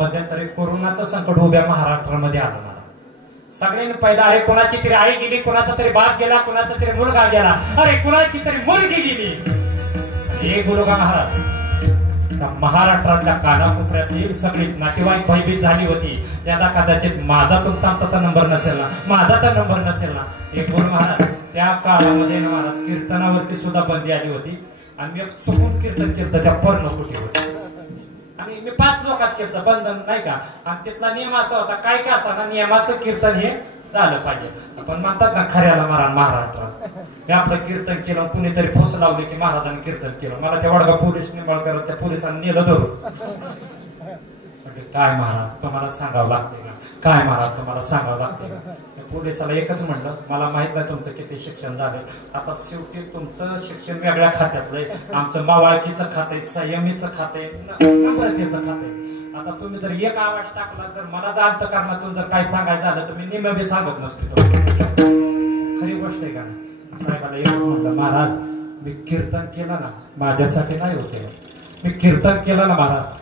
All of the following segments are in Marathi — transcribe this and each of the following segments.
मध्यंतरी कोरोनाचं संकट उभ्या महाराष्ट्रामध्ये आलं मला. सगळ्यांनी पहिला अरे कोणाची तरी आई गेली, कोणाचा तरी बाप गेला, कोणाचा तरी मुलगा गेला, अरे कोणाची तरी मुलगी गेली. हे गुरुगा महाराज महाराष्ट्रातल्या कानाकोपऱ्यातील सगळी नातेवाईक भयभीत झाली होती. त्याला कदाचित माझा तुमचा आमचा तर नंबर नसेल ना, माझा तर नंबर नसेल ना. एक गुरु महाराज त्या काळामध्ये ना महाराज कीर्तनावरती सुद्धा बंदी आली होती आणि मी चुकून कीर्तन केलं त्या पर्णकुटीवर आणि मी 5 लोकात कीर्तन बंधन नाही का. आणि तिथला नियम असा होता काय का असा ना नियमाचं कीर्तन हे झालं पाहिजे. आपण म्हणतात ना खऱ्याला मारा महाराष्ट्रात. मी आपलं कीर्तन केलं, कुणीतरी फुस लावले की महाराजांनी कीर्तन केलं. मला त्या वडगाव पोलीस निंबाळकर त्या पोलिसांनी नेलं धरून. काय महाराज तुम्हाला सांगावं लागते का, काय महाराज तुम्हाला सांगावं लागते का. पोलिसाला एकच म्हणलं मला माहित नाही तुमचं किती शिक्षण झालं, आता शेवटी तुमचं शिक्षण वेगळ्या खात्यातलंय, आमचं मावाळकीचं खाते, संयमीचं खाते, नम्रतेचं खाते. आता तुम्ही जर एक आवाज टाकला तर मला जर अंतःकरणातून जर काय सांगायचं झालं तर मी निम्म बी सांगत नसतो. खरी गोष्ट आहे का. साहेबाला एकच म्हणलं महाराज मी कीर्तन केलं ना माझ्यासाठी नाही होते, मी कीर्तन केलं ना महाराज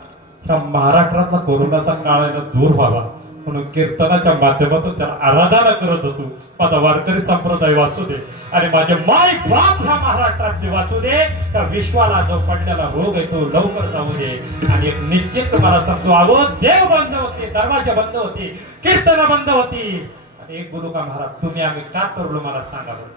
महाराष्ट्रातला कोरोनाचा काळ दूर व्हावा म्हणून कीर्तनाच्या माध्यमातून त्याला आराधना करत होतो. माझा वारकरी संप्रदाय वाचू दे आणि माझे माय बाप हा महाराष्ट्रातले वाचू दे. त्या विश्वाला जो पडलेला रोग आहे तो लवकर जाऊ दे. आणि एक निश्चित तुम्हाला सांगतो अहो देव बंद होते, दरवाजे बंद होते, कीर्तन बंद होती. आणि एक बोलू का महाराज तुम्ही आम्ही का तरलो मला सांगा बरं.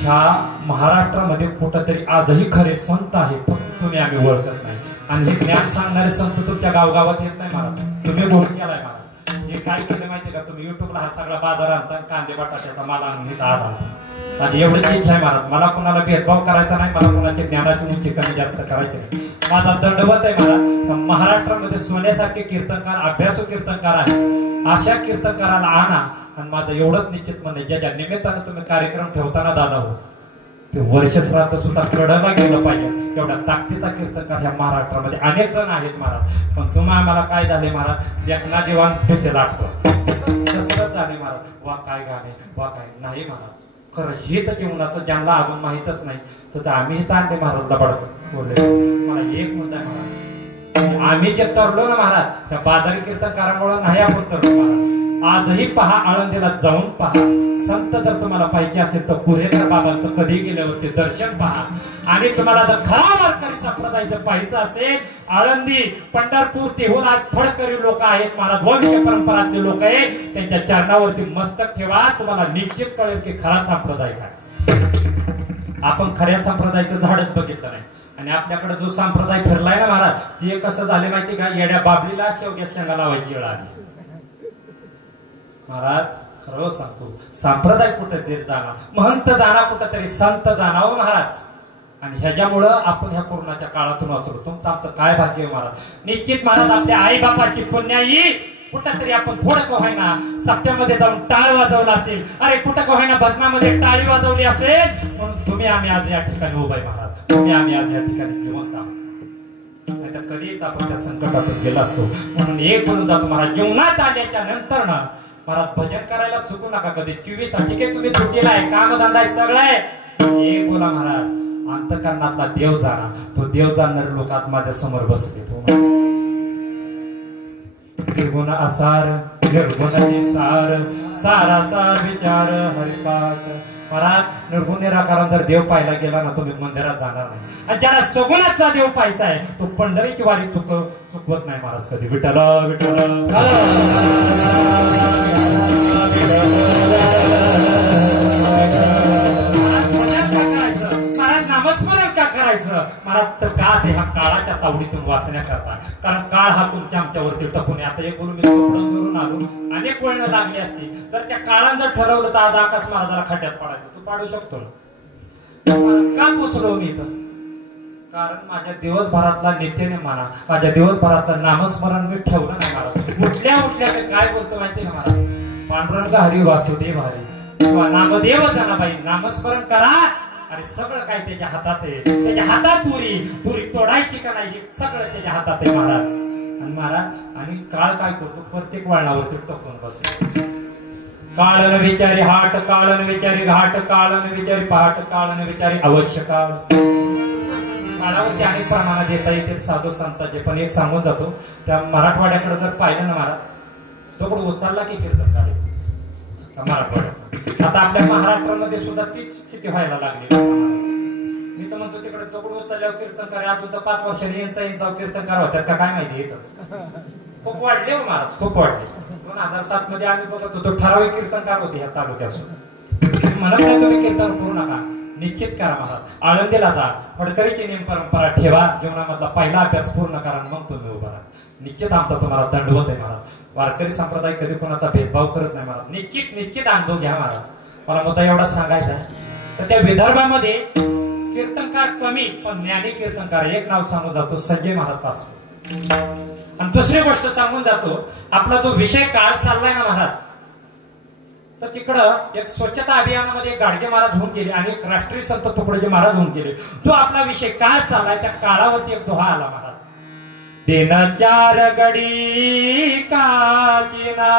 ह्या महाराष्ट्रामध्ये कुठंतरी आजही खरे संत आहे फक्त तुम्ही आम्ही ओळखत नाही. आणि हे ज्ञान सांगणारे संत तुमच्या गावगावात येत नाही महाराज. तुम्ही घोड केलाय महाराज. हे काय केलं माहितीये का तुम्ही युट्यूबला हा सगळा बाजार आणता कांदे बटाट्याचा माल आणून इथं आणता. आणि एवढीच इच्छा आहे महाराज मला कोणाला भेदभाव करायचा नाही, मला कोणाची ज्ञानाची उंची कमी जास्त करायची नाही. माझा दंडवत आहे मला महाराष्ट्रामध्ये सोन्यासारखे कीर्तनकार अभ्यासू कीर्तनकार आहे अशा कीर्तनकाराला आणा. आणि माझं एवढंच निश्चित म्हणणे ज्या निमित्तानं तुम्ही कार्यक्रम ठेवताना दादा हो ते वर्ष श्राद्ध सुद्धा कडला गेलं पाहिजे. एवढा ताकदीचा कीर्तनकार ह्या महाराष्ट्रामध्ये अनेक जण आहेत महाराज. पण तुम्हा आम्हाला काय झाले महाराज देखना देवान भेटेल आठवण तसंच झाले महाराज. वा काय गाणे वा काय नाही महाराज. खरं हे तर जीवनाचं ज्यांना अजून माहितच नाही तर आम्ही इथं आणले महाराजला बडक बोलले. मला एक मुद्दा आहे महाराज आम्ही जे तरलो ना महाराज त्या बाजारी कीर्तनकारामुळे नाही आपण तरलो महाराज. आजही पहा आळंदीला जाऊन पहा संत जर तुम्हाला पाहिजे असेल तर पुरेकर बाबांचं कधी गेल्यावरती दर्शन पहा. आणि तुम्हाला जर खरा वारकरी संप्रदाय जर पाहायचं असेल आळंदी पंढरपूर तेहून आज फडकरी लोक आहेत महाराज वंश परंपरातले लोक आहेत त्यांच्या चरणावरती मस्तक ठेवा तुम्हाला निश्चित कळेल की खरा संप्रदाय काय. आपण खऱ्या संप्रदायाचं झाडच बघितलं नाही. आणि आपल्याकडे जो संप्रदाय फिरलाय ना महाराज ते कसं झाले माहिती का येड्या बाबलीला शेवग्या शेंगा लावायची वेळ आली महाराज. खरं सांगतो संप्रदाय कुठेतरी जाणार महंत जाणार कुठेतरी संत जाणार महाराज. आणि ह्याच्यामुळं आपण ह्या कोरोनाच्या काळातून वाचलो. तुमचं आमचं काय भाग्य महाराज. निश्चित महाराज आपल्या आई बापाची पुण्याई कुठेतरी आपण थोडं का व्हायना सत्यामध्ये जाऊन टाळ वाजवला असेल, अरे कुठं का व्हायना भजनामध्ये टाळी वाजवली असेल म्हणून तुम्ही आम्ही आज या ठिकाणी उभा आहे महाराज. तुम्ही आम्ही आज या ठिकाणी जिवंत आहोत. नाही तर कधीच आपण त्या संकटातून गेला असतो. म्हणून एक म्हणून जातो महाराज जीवनात आल्याच्या नंतर ना महाराज भजन करायला चुकू नका कधी. 24 तास ठीक आहे तुम्ही सुट्टीला आहे कामधंदा आहे सगळं आहे हे बोला महाराज. अंतःकरणातला देव जाणा तो देव जाणणारे लोक आज माझ्या समोर बसले. निर्गुण असार निर्गुण सार सारा सार विचार हरिपाठ महाराज. निर्गुण निराकारण जर देव पाहायला गेला ना तुम्ही मंदिरात जाणार नाही. आणि ज्याला सगुणातला देव पाहायचा आहे तो पंढरीची वारी चुकवत नाही महाराज कधी. विठ्ठल विठ्ठल महाराज नामस्मरण का करायचं महाराज तर का ते ह्या काळाच्या तावडीतून वाचण्याकरता. कारण काळ हा तुमच्या आमच्यावरती टपून आता एक बोलून मी स्वप्न जोरून आलो अनेक वळणं लागली असती तर त्या काळानं जर ठरवलं तर आज आकाश महाराजाला खड्ड्यात पडायचं. तू पाडू शकतो ना का पोचलो मी इथं. कारण माझ्या दिवसभरातला नित्यने म्हणा माझ्या दिवसभरातलं नामस्मरण मी ठेवलं नाही महाराज. उठल्या उठल्या मी काय बोलतो माहिती का महाराज. पांडुरंग हरी वासुदेव हरी किंवा नामदेव जनाबाई नामस्मरण करा. अरे सगळं काय त्याच्या हातात आहे. त्याच्या हातात तुरी तोडायची का नाही सगळं त्याच्या हातात आहे महाराज. आणि महाराज आणि काळ काय करतो प्रत्येक वळणावरती टपून बसेल. काळन विचारी हाट काळन विचारी घाट काळन विचारी पहाट काळन विचारी अवश्य काळ. काळावरती अनेक प्रमाणात येता येतील साधू संतांचे, पण एक सांगून जातो, त्या मराठवाड्याकडे जर पाहिलं ना महाराज, दगड उचलला की कीर्तन काढे मराठवाड्यात. आता आपल्या महाराष्ट्रामध्ये सुद्धा तीच स्थिती व्हायला लागली. मी तर म्हणतो तिकडे दगड उचलल्यावर कीर्तन करा, अजून तर 5 वर्षांनी यांचा कीर्तन करा होत्यात का काय माहिती. येतच खूप वाढले हो महाराज, खूप वाढले. 2007 मध्ये आम्ही बघत होतो ठराविक कीर्तनकार होते या तालुक्यातून. म्हणत नाही तुम्ही कीर्तन करू नका, निश्चित करा महाराज. आळंदीला जा, फडकरीची नेम परंपरा ठेवा, जीवनामधला पहिला अभ्यास पूर्ण करा, मग तुम्ही उभा राहा. निश्चित आमचा तुम्हाला दंडवत आहे महाराज. वारकरी संप्रदाय कधी कोणाचा भेदभाव करत नाही महाराज. निश्चित अनुभव घ्या महाराज. मला मुद्दा एवढा सांगायचा आहे, तर त्या विदर्भामध्ये कीर्तनकार कमी पण ज्ञानी कीर्तनकार एक नाव सांगून जातो, संजय महाराज पाचपूर. आणि दुसरी गोष्ट सांगून जातो, आपला जो विषय काळ चाललाय ना महाराज, तर तिकडं एक स्वच्छता अभियानामध्ये गाडगे महाराज होऊन गेले आणि एक राष्ट्रीय संत तुकडोजी महाराज होऊन गेले. जो आपला विषय काळ चाललाय त्या काळावरती एक दोहा आला महाराज. दिन 4 घड़ी काजीना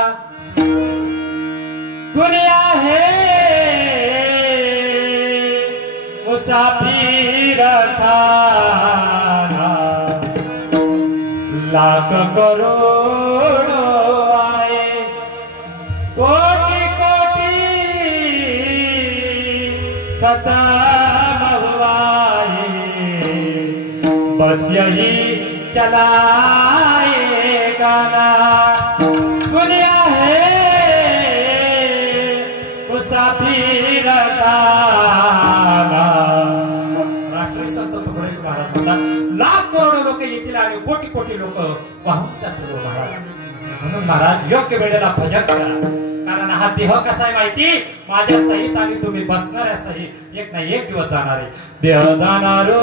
दुनिया है मुसाफिर खाना, लाख करोड़ आए कोटि कोटि खत्म हुआ है, बस यही चलाएगा ना दुनिया है मुसाफिर खाना. राष्ट्रीय संत तुकडोजी महाराज म्हणतात, लाख करोड लोक येतील आणि कोटी कोटी लोक वाहून जातील महाराज. म्हणून महाराज योग्य वेळेला भजन करा, कारण हा देह कसा आहे माहिती, माझ्या सहित आणि तुम्ही बसणाऱ्या सहित एक ना एक दिवस जाणार आहे. देह जाणारो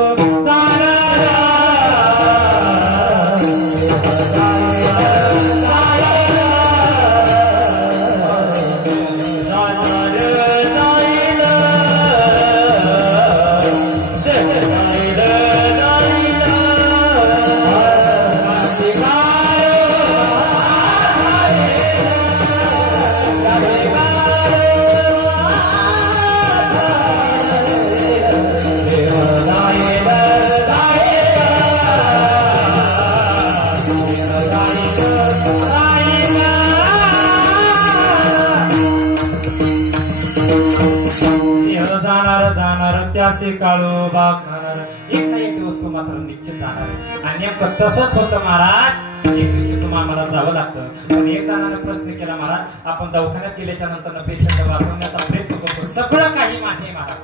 त्यासे काळोबा खाणार. एक ना एक दिवस तो मात्र निश्चित जाणार आहे. आणि तसंच होतं महाराज. एक दिवशी तुम्हाला मला जावं लागतं. पण एक जणाने प्रश्न केला, महाराज आपण दवाखान्यात गेल्याच्या नंतर पेशंट वाचवण्याचा प्रयत्न करतो, सगळं काही मान्य आहे महाराज,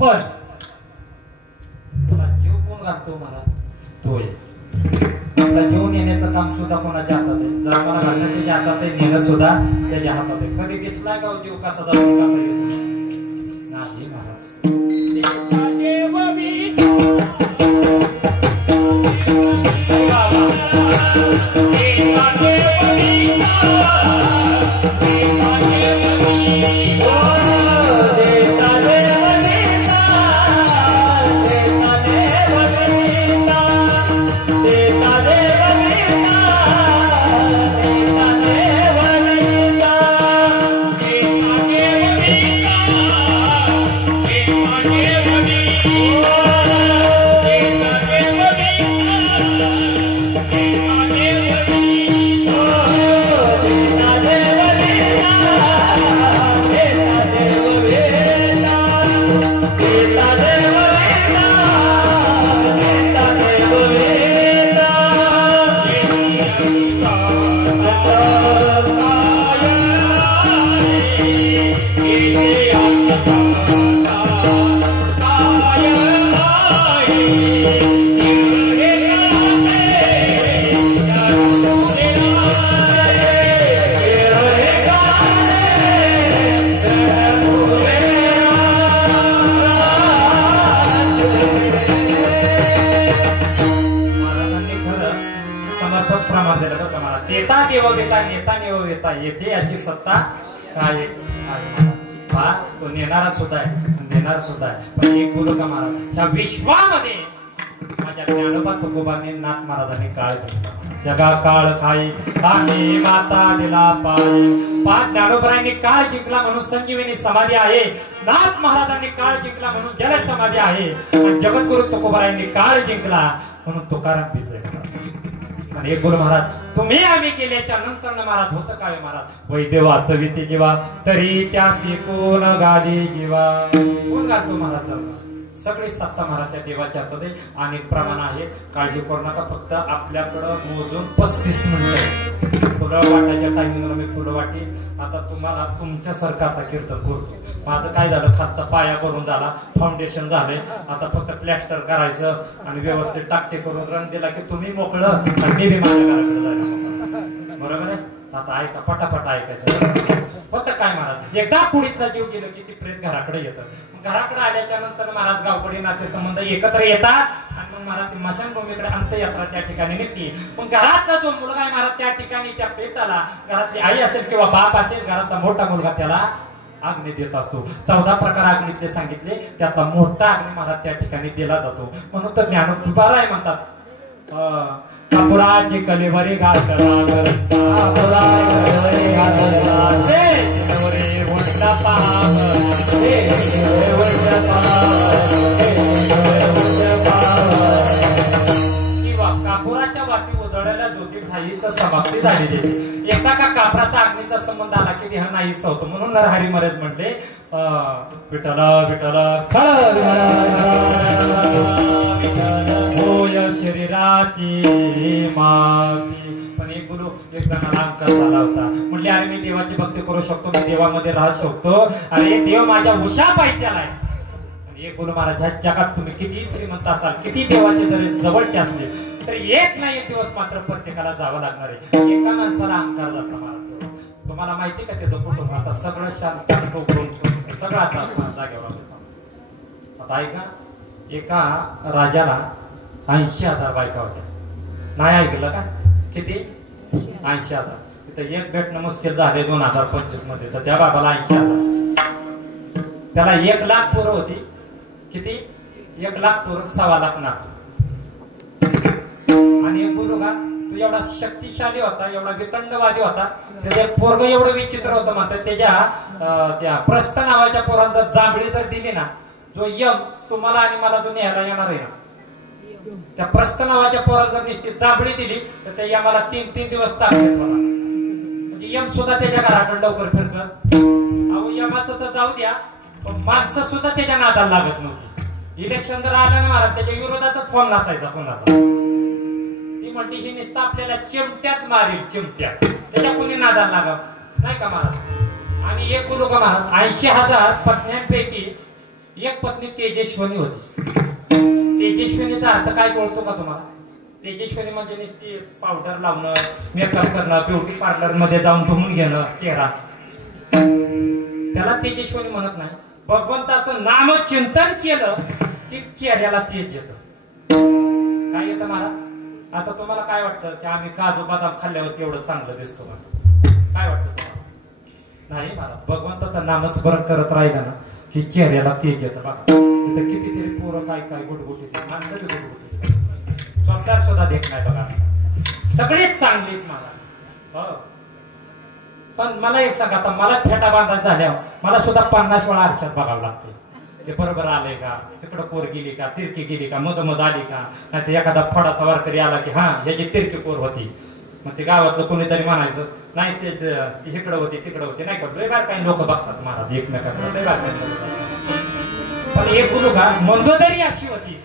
पण तुला जीव कोण घालतो महाराज, तो आपला जीव नेण्याचं काम सुद्धा कोणाच्या हातात आहे. जर मला घालणं त्याच्या हातात आहे, नेणं सुद्धा त्याच्या हातात आहे. कधी दिसलाय का जीव कसा जातो कसा येतो नाही महाराज. येथे याची सत्ता काय पहा, तो नेणारा सुद्धा आहे देणारा सुद्धा आहे. पण एक बोलू का महाराज, ह्या विश्वामध्ये माझ्या ज्ञानोबा तुकोबांनी नाथ महाराजांनी काळ घेतला. जगा काळ खाई आणि माता दिला पाय. पाच ज्ञानोबरांनी काळ जिंकला म्हणून संजीवनी समाधी आहे. नाथ महाराजांनी काळ जिंकला म्हणून जलसमाधी आहे आणि जगद्गुरु तुकोबारायांनी काळ जिंकला म्हणून तुकाराम विजय महाराज. आणि एक गुरु महाराज तुम्ही आम्ही केल्याच्या नंतर महाराज होतं काय महाराज वैदेवाचं विते जीवा तरी त्यासी कोण गाली जीवा. कोण गातो महाराज सगळी सत्ता महाराज त्या देवाच्या हातात आहे. अनेक प्रमाण आहे काळजी करू नका. फक्त आपल्याकडं मोजून 35 मिनिटं फुलं वाटायच्या टायमिंगला मी फुलं वाटी. आता तुम्हाला तुमच्यासारखं आता कीर्तन करतो. माझं काय झालं खालचा पाया करून झाला फाउंडेशन झाले. आता फक्त प्लॅस्टर करायचं आणि व्यवस्थित टाकटे करून रंग दिला की तुम्ही मोकळं आणि मी बी माझ्या घराकडे जायचं. बरोबर आहे. आता ऐका पटापट ऐकायचं. फक्त काय महाराज एकदा कुणीतला जीव गेलो की ती प्रेत घराकडे येतं. घराकडे आल्याच्या नंतर महाराज गावकडे नातेसंबंध एकत्र येतात आणि मग महाराज ती मशानभूमीकडे अंत्ययात्रा त्या ठिकाणी निघते. मग घरातला जो मुलगा आहे महाराज त्या ठिकाणी त्या प्रेताला घरातली आई असेल किंवा बाप असेल घरातला मोठा मुलगा त्याला अग्नी देत असतो. 14 प्रकार अग्नीतले सांगितले त्यातला मोठा अग्नी महाराज त्या ठिकाणी दिला जातो. म्हणून तर ज्ञानोबाराय म्हणतात कपुराची कलेवरी किंवा कापुराच्या वाती उजळलेल्या ज्योतिषाईचं समाप्ती झाली त्याची. एकदा का कापराचा अग्नीचा संबंध आला की देह नाहीच होतो. म्हणून नरहरी महाराज म्हटले विठ्ठल विठ्ठल होय शरीराची माती. पण एक गुरु एक जणाला अंकार झाला होता. म्हटले अरे मी देवाची भक्ती करू शकतो मी देवामध्ये राहू शकतो. अरे देव माझ्या उशा पायथ्याला आहे. आणि एक गुरु महाराज ह्या जगात तुम्ही किती श्रीमंत असाल किती देवाचे जरी जवळचे असले तरी एक ना एक दिवस मात्र प्रत्येकाला जावं लागणार आहे. एका माणसाला अंकार जाता महाराज. तुम्हाला माहिती का त्याचं कुटुंब आता सगळं शांत सगळं आता जागेवर. आता ऐका एका राजाला 80,000 बायका होत्या. नाही ऐकलं का किती 80,000. तिथे एक भेट मुश्किल झाले 2025 मध्ये. तर त्या बाबाला 80,000 त्याला 1 लाख पोरं होती. किती 1 लाख पोरं 1.25 लाख नातू. आणि एक बोलू का तू एवढा शक्तिशाली होता एवढा वितंडवादी होता. त्याचे पोरग एवढं विचित्र होतं म्हणतात त्याच्या त्या प्रस्थ नावाच्या पोरांना जांभळी जर दिली ना जो यम तुम्हाला आणि मला जो न्यायला येणार आहे ना त्या प्रस्थ नावाच्या पोराला जर निश्चित जांभळी दिली तर त्या यमाला 3 दिवस ताप घेत होता. म्हणजे यम सुद्धा त्याच्या घराकडे लवकर फिरकत. अहो यमाचं तर जाऊ द्या पण माणसं सुद्धा त्याच्या नादाला लागत नव्हती. इलेक्शन जर आलं ना महाराज त्याच्या विरोधातच फॉर्म नसायचा कोणाचा. ती म्हटली ही नुसतं आपल्याला चिमट्यात मारेल चिमट्यात त्याच्या कोणी नादाला लागाव नाही का महाराज. आणि एक बोलू का महाराज 80,000 पत्न्यांपैकी एक पत्नी तेजस्विनी होती. तेजस्विनीचा अर्थ काय कळतो का तुम्हाला. तेजस्विनी म्हणजे नुसती पावडर लावणं मेकअप करणं ब्युटी पार्लर मध्ये जाऊन धुवून घेणं चेहरा त्याला तेजस्विनी म्हणत नाही. भगवंताचं नाम चिंतन केलं की चेहऱ्याला तेज येतं. काय येतं महाराज. आता तुम्हाला काय वाटतं की आम्ही काजू बदाम खाल्ल्यावर केवढं चांगलं दिसतो काय वाटतं तुम्हाला. नाही महाराज भगवंताचं नामस्मरण करत राहिलं ना की चेहऱ्याला तेज येतं. बघा इथं कितीतरी पोरं काय काय गुटगुटी माणसं बी गुटगुटी स्वतः सुद्धा देत नाही बघा. सगळेच चांगले महाराज. पण मला एक सांगा आता मला फेटा बांधायचा झाल्यावर मला सुद्धा 50 वेळा आरशात बघावं लागतं. ते बरोबर आले का इकडं पोर गेली का तिरकी गेली का मध आली का नाही तर एखादा फडाचा वारकरी आला की हा ह्याची तिरकी पोर होती. मग ते गावातलं कोणीतरी म्हणायचं नाही ते इकडं होती तिकडं होती नाही का. लय बार काही लोक बघतात महाराज एकमेकांना लय बार पण एक बोलू का मंदोदरी अशी होती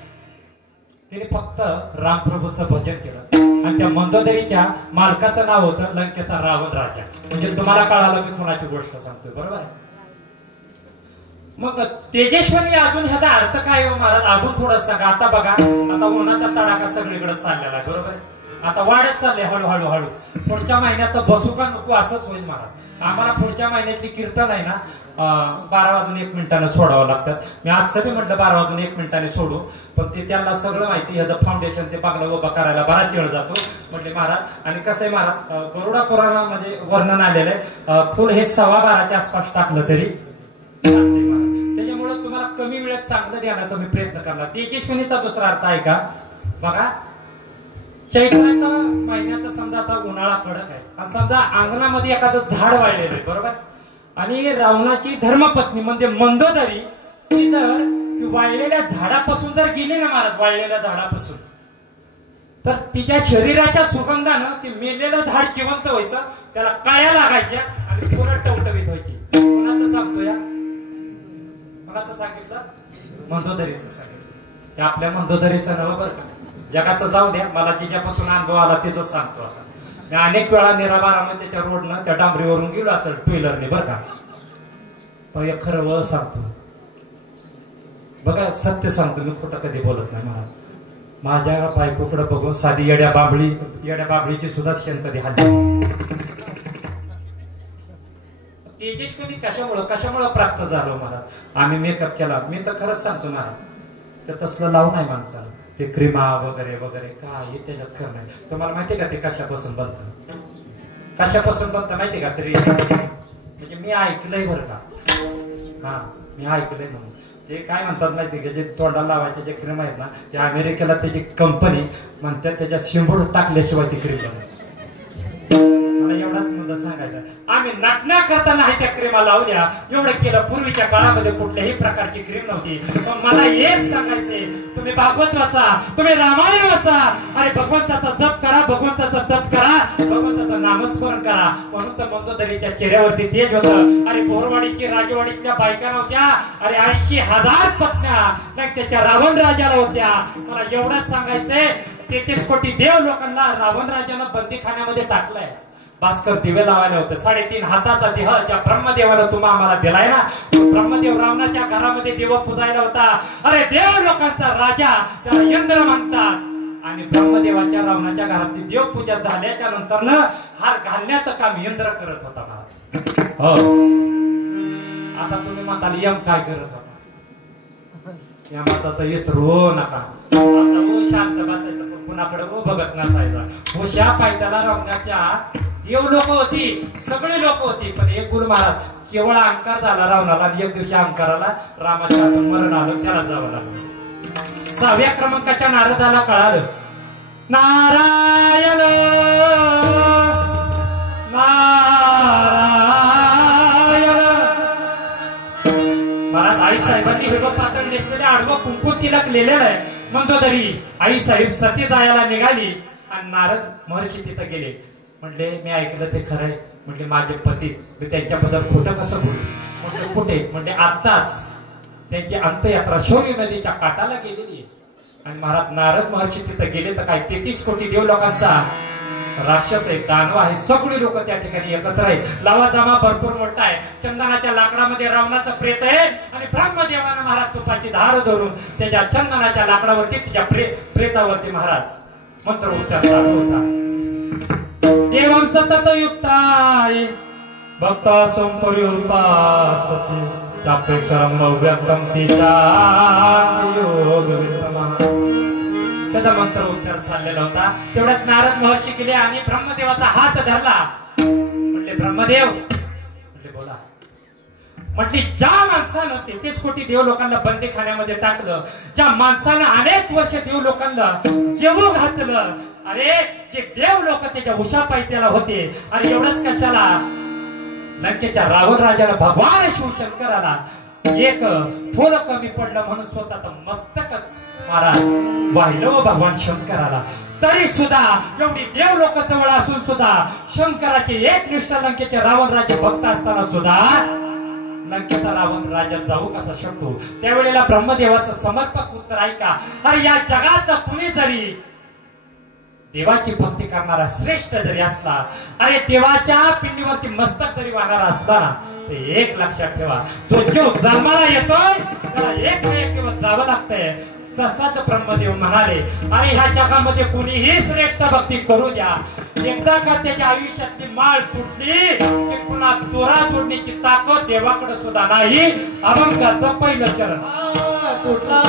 तिने फक्त रामप्रभूचं भजन केलं आणि त्या मंदोदरीच्या मालकाचं नाव होतं लंकेचा रावण राजा. म्हणजे तुम्हाला कळालं मी कोणाची गोष्ट सांगतोय बरोबर आहे. मग तेजस्विनी अजून ह्याचा अर्थ काय हो महाराज अजून थोडं सांगा. आता बघा आता उन्हाचा तडाखा सगळीकडे चाललेला आहे बरोबर आहे. आता वाढत चालले हळूहळू हळू. पुढच्या महिन्यात बसू का नको असंच होईल महाराज. आम्हाला पुढच्या महिन्यातली कीर्तन आहे ना 12 वाजून 1 मिनिटाने सोडावं लागतात. मी आजचं बी म्हटलं 12 वाजून 1 मिनिटाने सोडू पण ते त्यांना सगळं माहिती ह्याचं फाउंडेशन ते बागला उभा करायला बराच वेळ जातो म्हटले महाराज. आणि कसं आहे महाराज गरुडा पुराणामध्ये वर्णन आलेलं आहे फुल हे 12:15च्या आसपास टाकलं तरी त्याच्यामुळे तुम्हाला कमी वेळात चांगलं द्यायला तुम्ही प्रयत्न करणार. तेजस्विनीचा दुसरा अर्थ आहे का बघा. चैत्राचा महिन्याचा समजा आता उन्हाळा कडक आहे समजा अंगणामध्ये एखादं झाड वाढलेलं आहे बरोबर. आणि रावणाची धर्मपत्नी म्हणजे मंदोदरी ती जर ती वाळलेल्या झाडापासून जर गेली ना महाराज, वाळलेल्या झाडापासून, तर तिच्या शरीराच्या सुगंधानं ते मेलेलं झाड जिवंत व्हायचं, त्याला काया लागायच्या आणि पुन्हा टवटवीत व्हायची. कोणाचं सांगतो या? कोणाचं सांगितलं? मंदोदरीचं सांगितलं. हे आपल्या मंदोदरीचं नवं बरं का, जगाचं जाऊ द्या, मला तिच्यापासून अनुभव आला तिचं सांगतो. आता मी अनेक वेळा निराबारामध्ये त्याच्या रोडनं त्या डांबरीवरून गेलो असेल टू व्हीलरने बरं का, पण एक खरं वळ सांगतो बघा, सत्य सांगतो मी, खोटं कधी बोलत नाही. मला माझ्या बायकोकडे बघून साधी येड्या बाबळीची सुद्धा शेण कधी हल्ली. तेजस्वी कशामुळं प्राप्त झालो मला, आम्ही मेकअप केला. मी तर खरंच सांगतो ना, तर तसलं लावून आहे माणसाला, ते क्रीमा वगैरे वगैरे काय त्याच्यात खरं नाही. तुम्हाला माहितीये का ते कशापासून बनतं, कशापासून बनतं माहितीये का? तरी म्हणजे मी ऐकलंय बरं का, हा मी ऐकलंय. म्हणून ते काय म्हणतात माहिती का, जे तोंडाला लावायचे जे क्रीम आहेत ना, ते अमेरिकेला त्याची कंपनी म्हणतात त्याच्यात शिंबूड टाकल्याशिवाय ती क्रीम बनवते. मला एवढाच मुद्दा सांगायचा, आम्ही नाटण्या करता नाही त्या क्रीमा लावल्या, एवढं केलं. पूर्वीच्या काळामध्ये कुठल्याही प्रकारची क्रीम नव्हती. पण मला हेच सांगायचंय, तुम्ही भागवत वाचा, तुम्ही रामायण वाचा, अरे भगवंताचा जप करा, भगवंताचा तप करा, भगवंताचं नामस्मरण करा. म्हणून तर मंदोदरीच्या चेहऱ्यावरती तेज होतं. अरे बोरवाडीची राजवाडीतल्या बायका नव्हत्या, अरे 80,000 पत्न्या त्याच्या रावण राजाला होत्या. मला एवढंच सांगायचंय, 33 कोटी देव लोकांना रावण राजानं बंदीखान्यामध्ये टाकलंय. भास्कर दिवे लावायला होते. 3.5 हाताचा देह ज्या ब्रह्मदेवानं तुम्हा आम्हाला दिलाय ना, ब्रह्मदेव रावणाच्या घरामध्ये देव पुजायला होता. अरे देव लोकांचा राजा त्याला इंद्र म्हणतात. आणि ब्रह्मदेवाच्या रावणाच्या घरातली देवपूजा झाल्याच्या नंतर न हार घालण्याचं काम इंद्र करत होता महाराज. हो, आता तुम्ही म्हणताल यम काय करत होता? यमाचा तर येच रो नका, असं शांत बसायचं, पण कुणाकडे बघत नसायचा. उशा पायथ्याला रावणाच्या देव लोक होती, सगळे लोक होती, पण एक गुरु महाराज केवळ अहंकार झाला रावणाला. आणि एक दिवशी अहंकाराला रामाच्या हातून मरण आलं, त्याला जावं लागलं. 6व्या क्रमांकाच्या नारदाला कळालं, नारायण नारायण. महाराज आई साहेबांनी हिरवं पातळ नेसलेले आडवं कुंकू तिलक लिहिलेलं आहे. मंदोदरी आई साहेब सती जायला निघाली आणि नारद महर्षी तिथं गेले. म्हटले मी ऐकलं ते खरंय. म्हटले माझे पती, मी त्यांच्याबद्दल खोटं कसं बोलू? म्हटलं कुठे? म्हणजे आत्ताच त्यांची अंत्ययात्रा शौर्य नदीच्या काठाला गेलेली आहे. आणि महाराज नारद महर्षी तिथं गेले तर काय 33 कोटी देव लोकांचा राक्षस आहे, दानव आहे, सगळे लोक त्या ठिकाणी एकत्र आहे. लावाजामा भरपूर मोठा आहे. चंदनाच्या लाकडामध्ये रावणाचं प्रेत आहे आणि ब्रह्मदेवानं महाराज तुपाची धार धरून त्याच्या चंदनाच्या लाकडावरती तिच्या प्रेतावरती महाराज मंत्र उच्चार चालू होता. एवं सतत युक्ताय भक्ता संपर्युपासते चापेक्षरम व्यक्तम तिचा योग विद्रमा. त्याचा मंत्र उच्चार चाललेला होता. तेवढ्यात नारद महर्षी गेले आणि ब्रह्मदेवाचा हात धरला. म्हटले ब्रह्मदेव, म्हटले बोला. म्हटली ज्या माणसानं 33 कोटी देव लोकांना बंदीखान्यामध्ये टाकलं, ज्या माणसानं अनेक वर्ष देव लोकांना जेवू घातलं, अरे जे देव लोक त्याच्या उशा पायथ्याला होते, अरे एवढंच कशाला लंकेच्या रावण राजाला भगवान शिवशंकराला एक थोडं कमी पडलं म्हणून स्वतःचं मस्तकच महाराज वाहिलं व भगवान शंकराला. तरी सुद्धा एवढी देव लोक जवळ असून सुद्धा शंकराचे एकनिष्ठ लंकेचे रावण राजे भक्त असताना सुद्धा लंकेचा रावण राजा जाऊ कसा शकतो? त्यावेळेला ब्रह्मदेवाचं समर्पक उत्तर ऐका. अरे या जगात कुणी जरी देवाची भक्ती करणारा श्रेष्ठ जरी असला, अरे देवाच्या पिंडीवरती मस्तक जरी वाहणारा असला, तर एक लक्षात ठेवा, जो जीव जन्माला येतोय त्याला एक ना एक दिवस जावं लागतंय. तसाच ब्रह्मदेव म्हणाले, अरे ह्या जगामध्ये कोणीही श्रेष्ठ भक्ती करू द्या, एकदा का त्याच्या आयुष्यातली माळ तुटली की पुन्हा दोरा जोडण्याची ताकद देवाकडे सुद्धा नाही. अभंगाचं पहिलं चरण. तुटला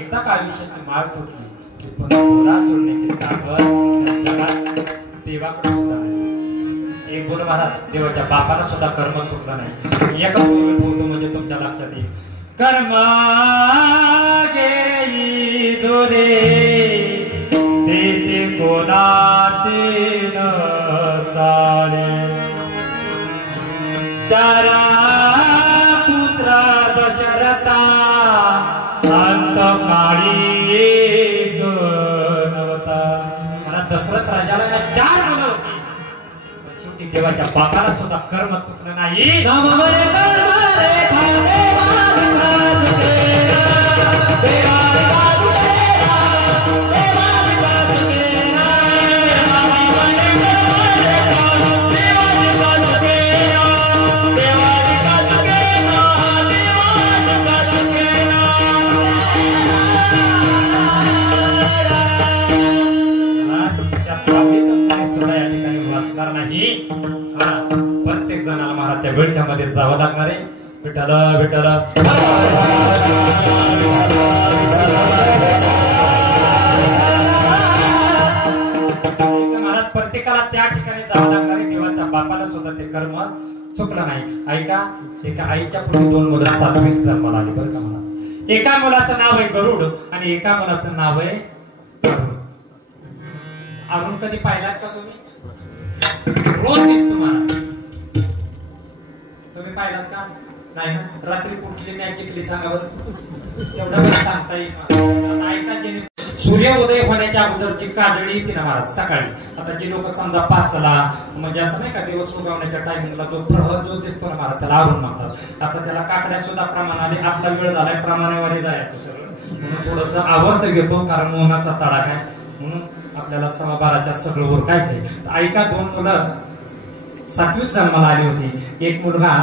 एकदा का आयुष्याची माळ तुटली पण दोरा जोडण्याची ताकद जगात देवाकडे सुद्धा नाही. एक बोल महाराज देवाच्या बापाला सुद्धा कर्म चुकलं नाही. एकच होतो म्हणजे तुमच्या लक्षात येईल. कर्म गेली जोरे ते कोणाचे न चाले चारा पुत्रा दशरथा अंत काळी एक नवता. मला दशरथ राजाला 4 मुलं होती. शेवटी देवाच्या बापाला सुद्धा कर्म चुकलं नाही. प्रत्येक जणाला महाराज त्या विळख्यामध्ये जावं लागणार आहे. विठ्ठल विठ्ठल महाराज प्रत्येकाला त्या ठिकाणी जावं लागणार आहे. देवाच्या बापाला सुद्धा ते कर्म चुकलं नाही. ऐका एका आईच्या पुढे 2 मुलं सात्विक जन्माला आली बरं का महाराज. एका मुलाचं नाव आहे गरुड आणि एका मुलाचं नाव आहे अरुण. अरुण कधी पाहिलात का तुम्ही? रोज दिसतो मला. तुम्ही पाहिलात का? नाही ना. रात्री कुठली मॅच जिंकली सांगा बरं. एवढं मला सांगता येईल. ऐका जेणे सूर्योदय होण्याच्या अगोदरची काजळी येते ना महाराज सकाळी. आता जे लोक समजा 5ला म्हणजे असं नाही का दिवस उगवण्याच्या टायमिंगला जो प्रहर जो दिसतो ना महाराज त्याला अरुण म्हणतात. आता त्याला काकड्या सुद्धा प्रमाण आले. आपला वेळ झालाय प्रमाणावर जायचं सगळं म्हणून थोडस आवर्त घेतो कारण उन्हाचा तडाखा आहे म्हणून आपल्याला 12:15 सगळं उरकायचंय. तर ऐका 2 मुलं सात्विक जन्माला आली होती. एक मुलगा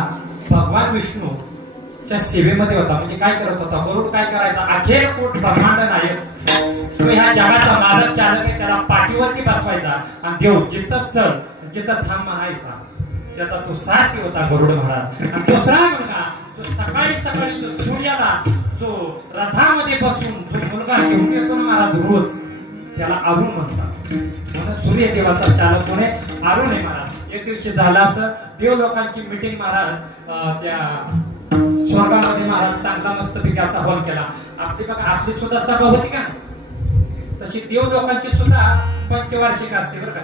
भगवान विष्णूच्या सेवेमध्ये होता. म्हणजे काय करत होता? गरुड काय करायचा? अखेर कोट ब्रह्मांड नायक तो ह्या जगाचा मालक चालक आहे. त्याला पाठीवरती बसवायचा आणि देव जिथं चल जिथं थांब म्हणायचा. त्याचा तो सारथी होता गरुड महाराज. आणि दुसरा मुलगा जो सकाळी सकाळी जो सूर्याला जो रथामध्ये बसून जो मुलगा घेऊन येतो ना महाराज रोज त्याला अरुण म्हणतात. म्हणून सूर्य देवाचा चालक कोण आहे? अरुण आहे महाराज. एक दिवशी झालं असं देव लोकांची मीटिंग महाराज त्या स्वर्गामध्ये महाराज चांगला मस्तपैकी असा हॉल केला. आपली सुद्धा सभा होती का? तशी देव लोकांची सुद्धा पंचवार्षिक असते बरं का.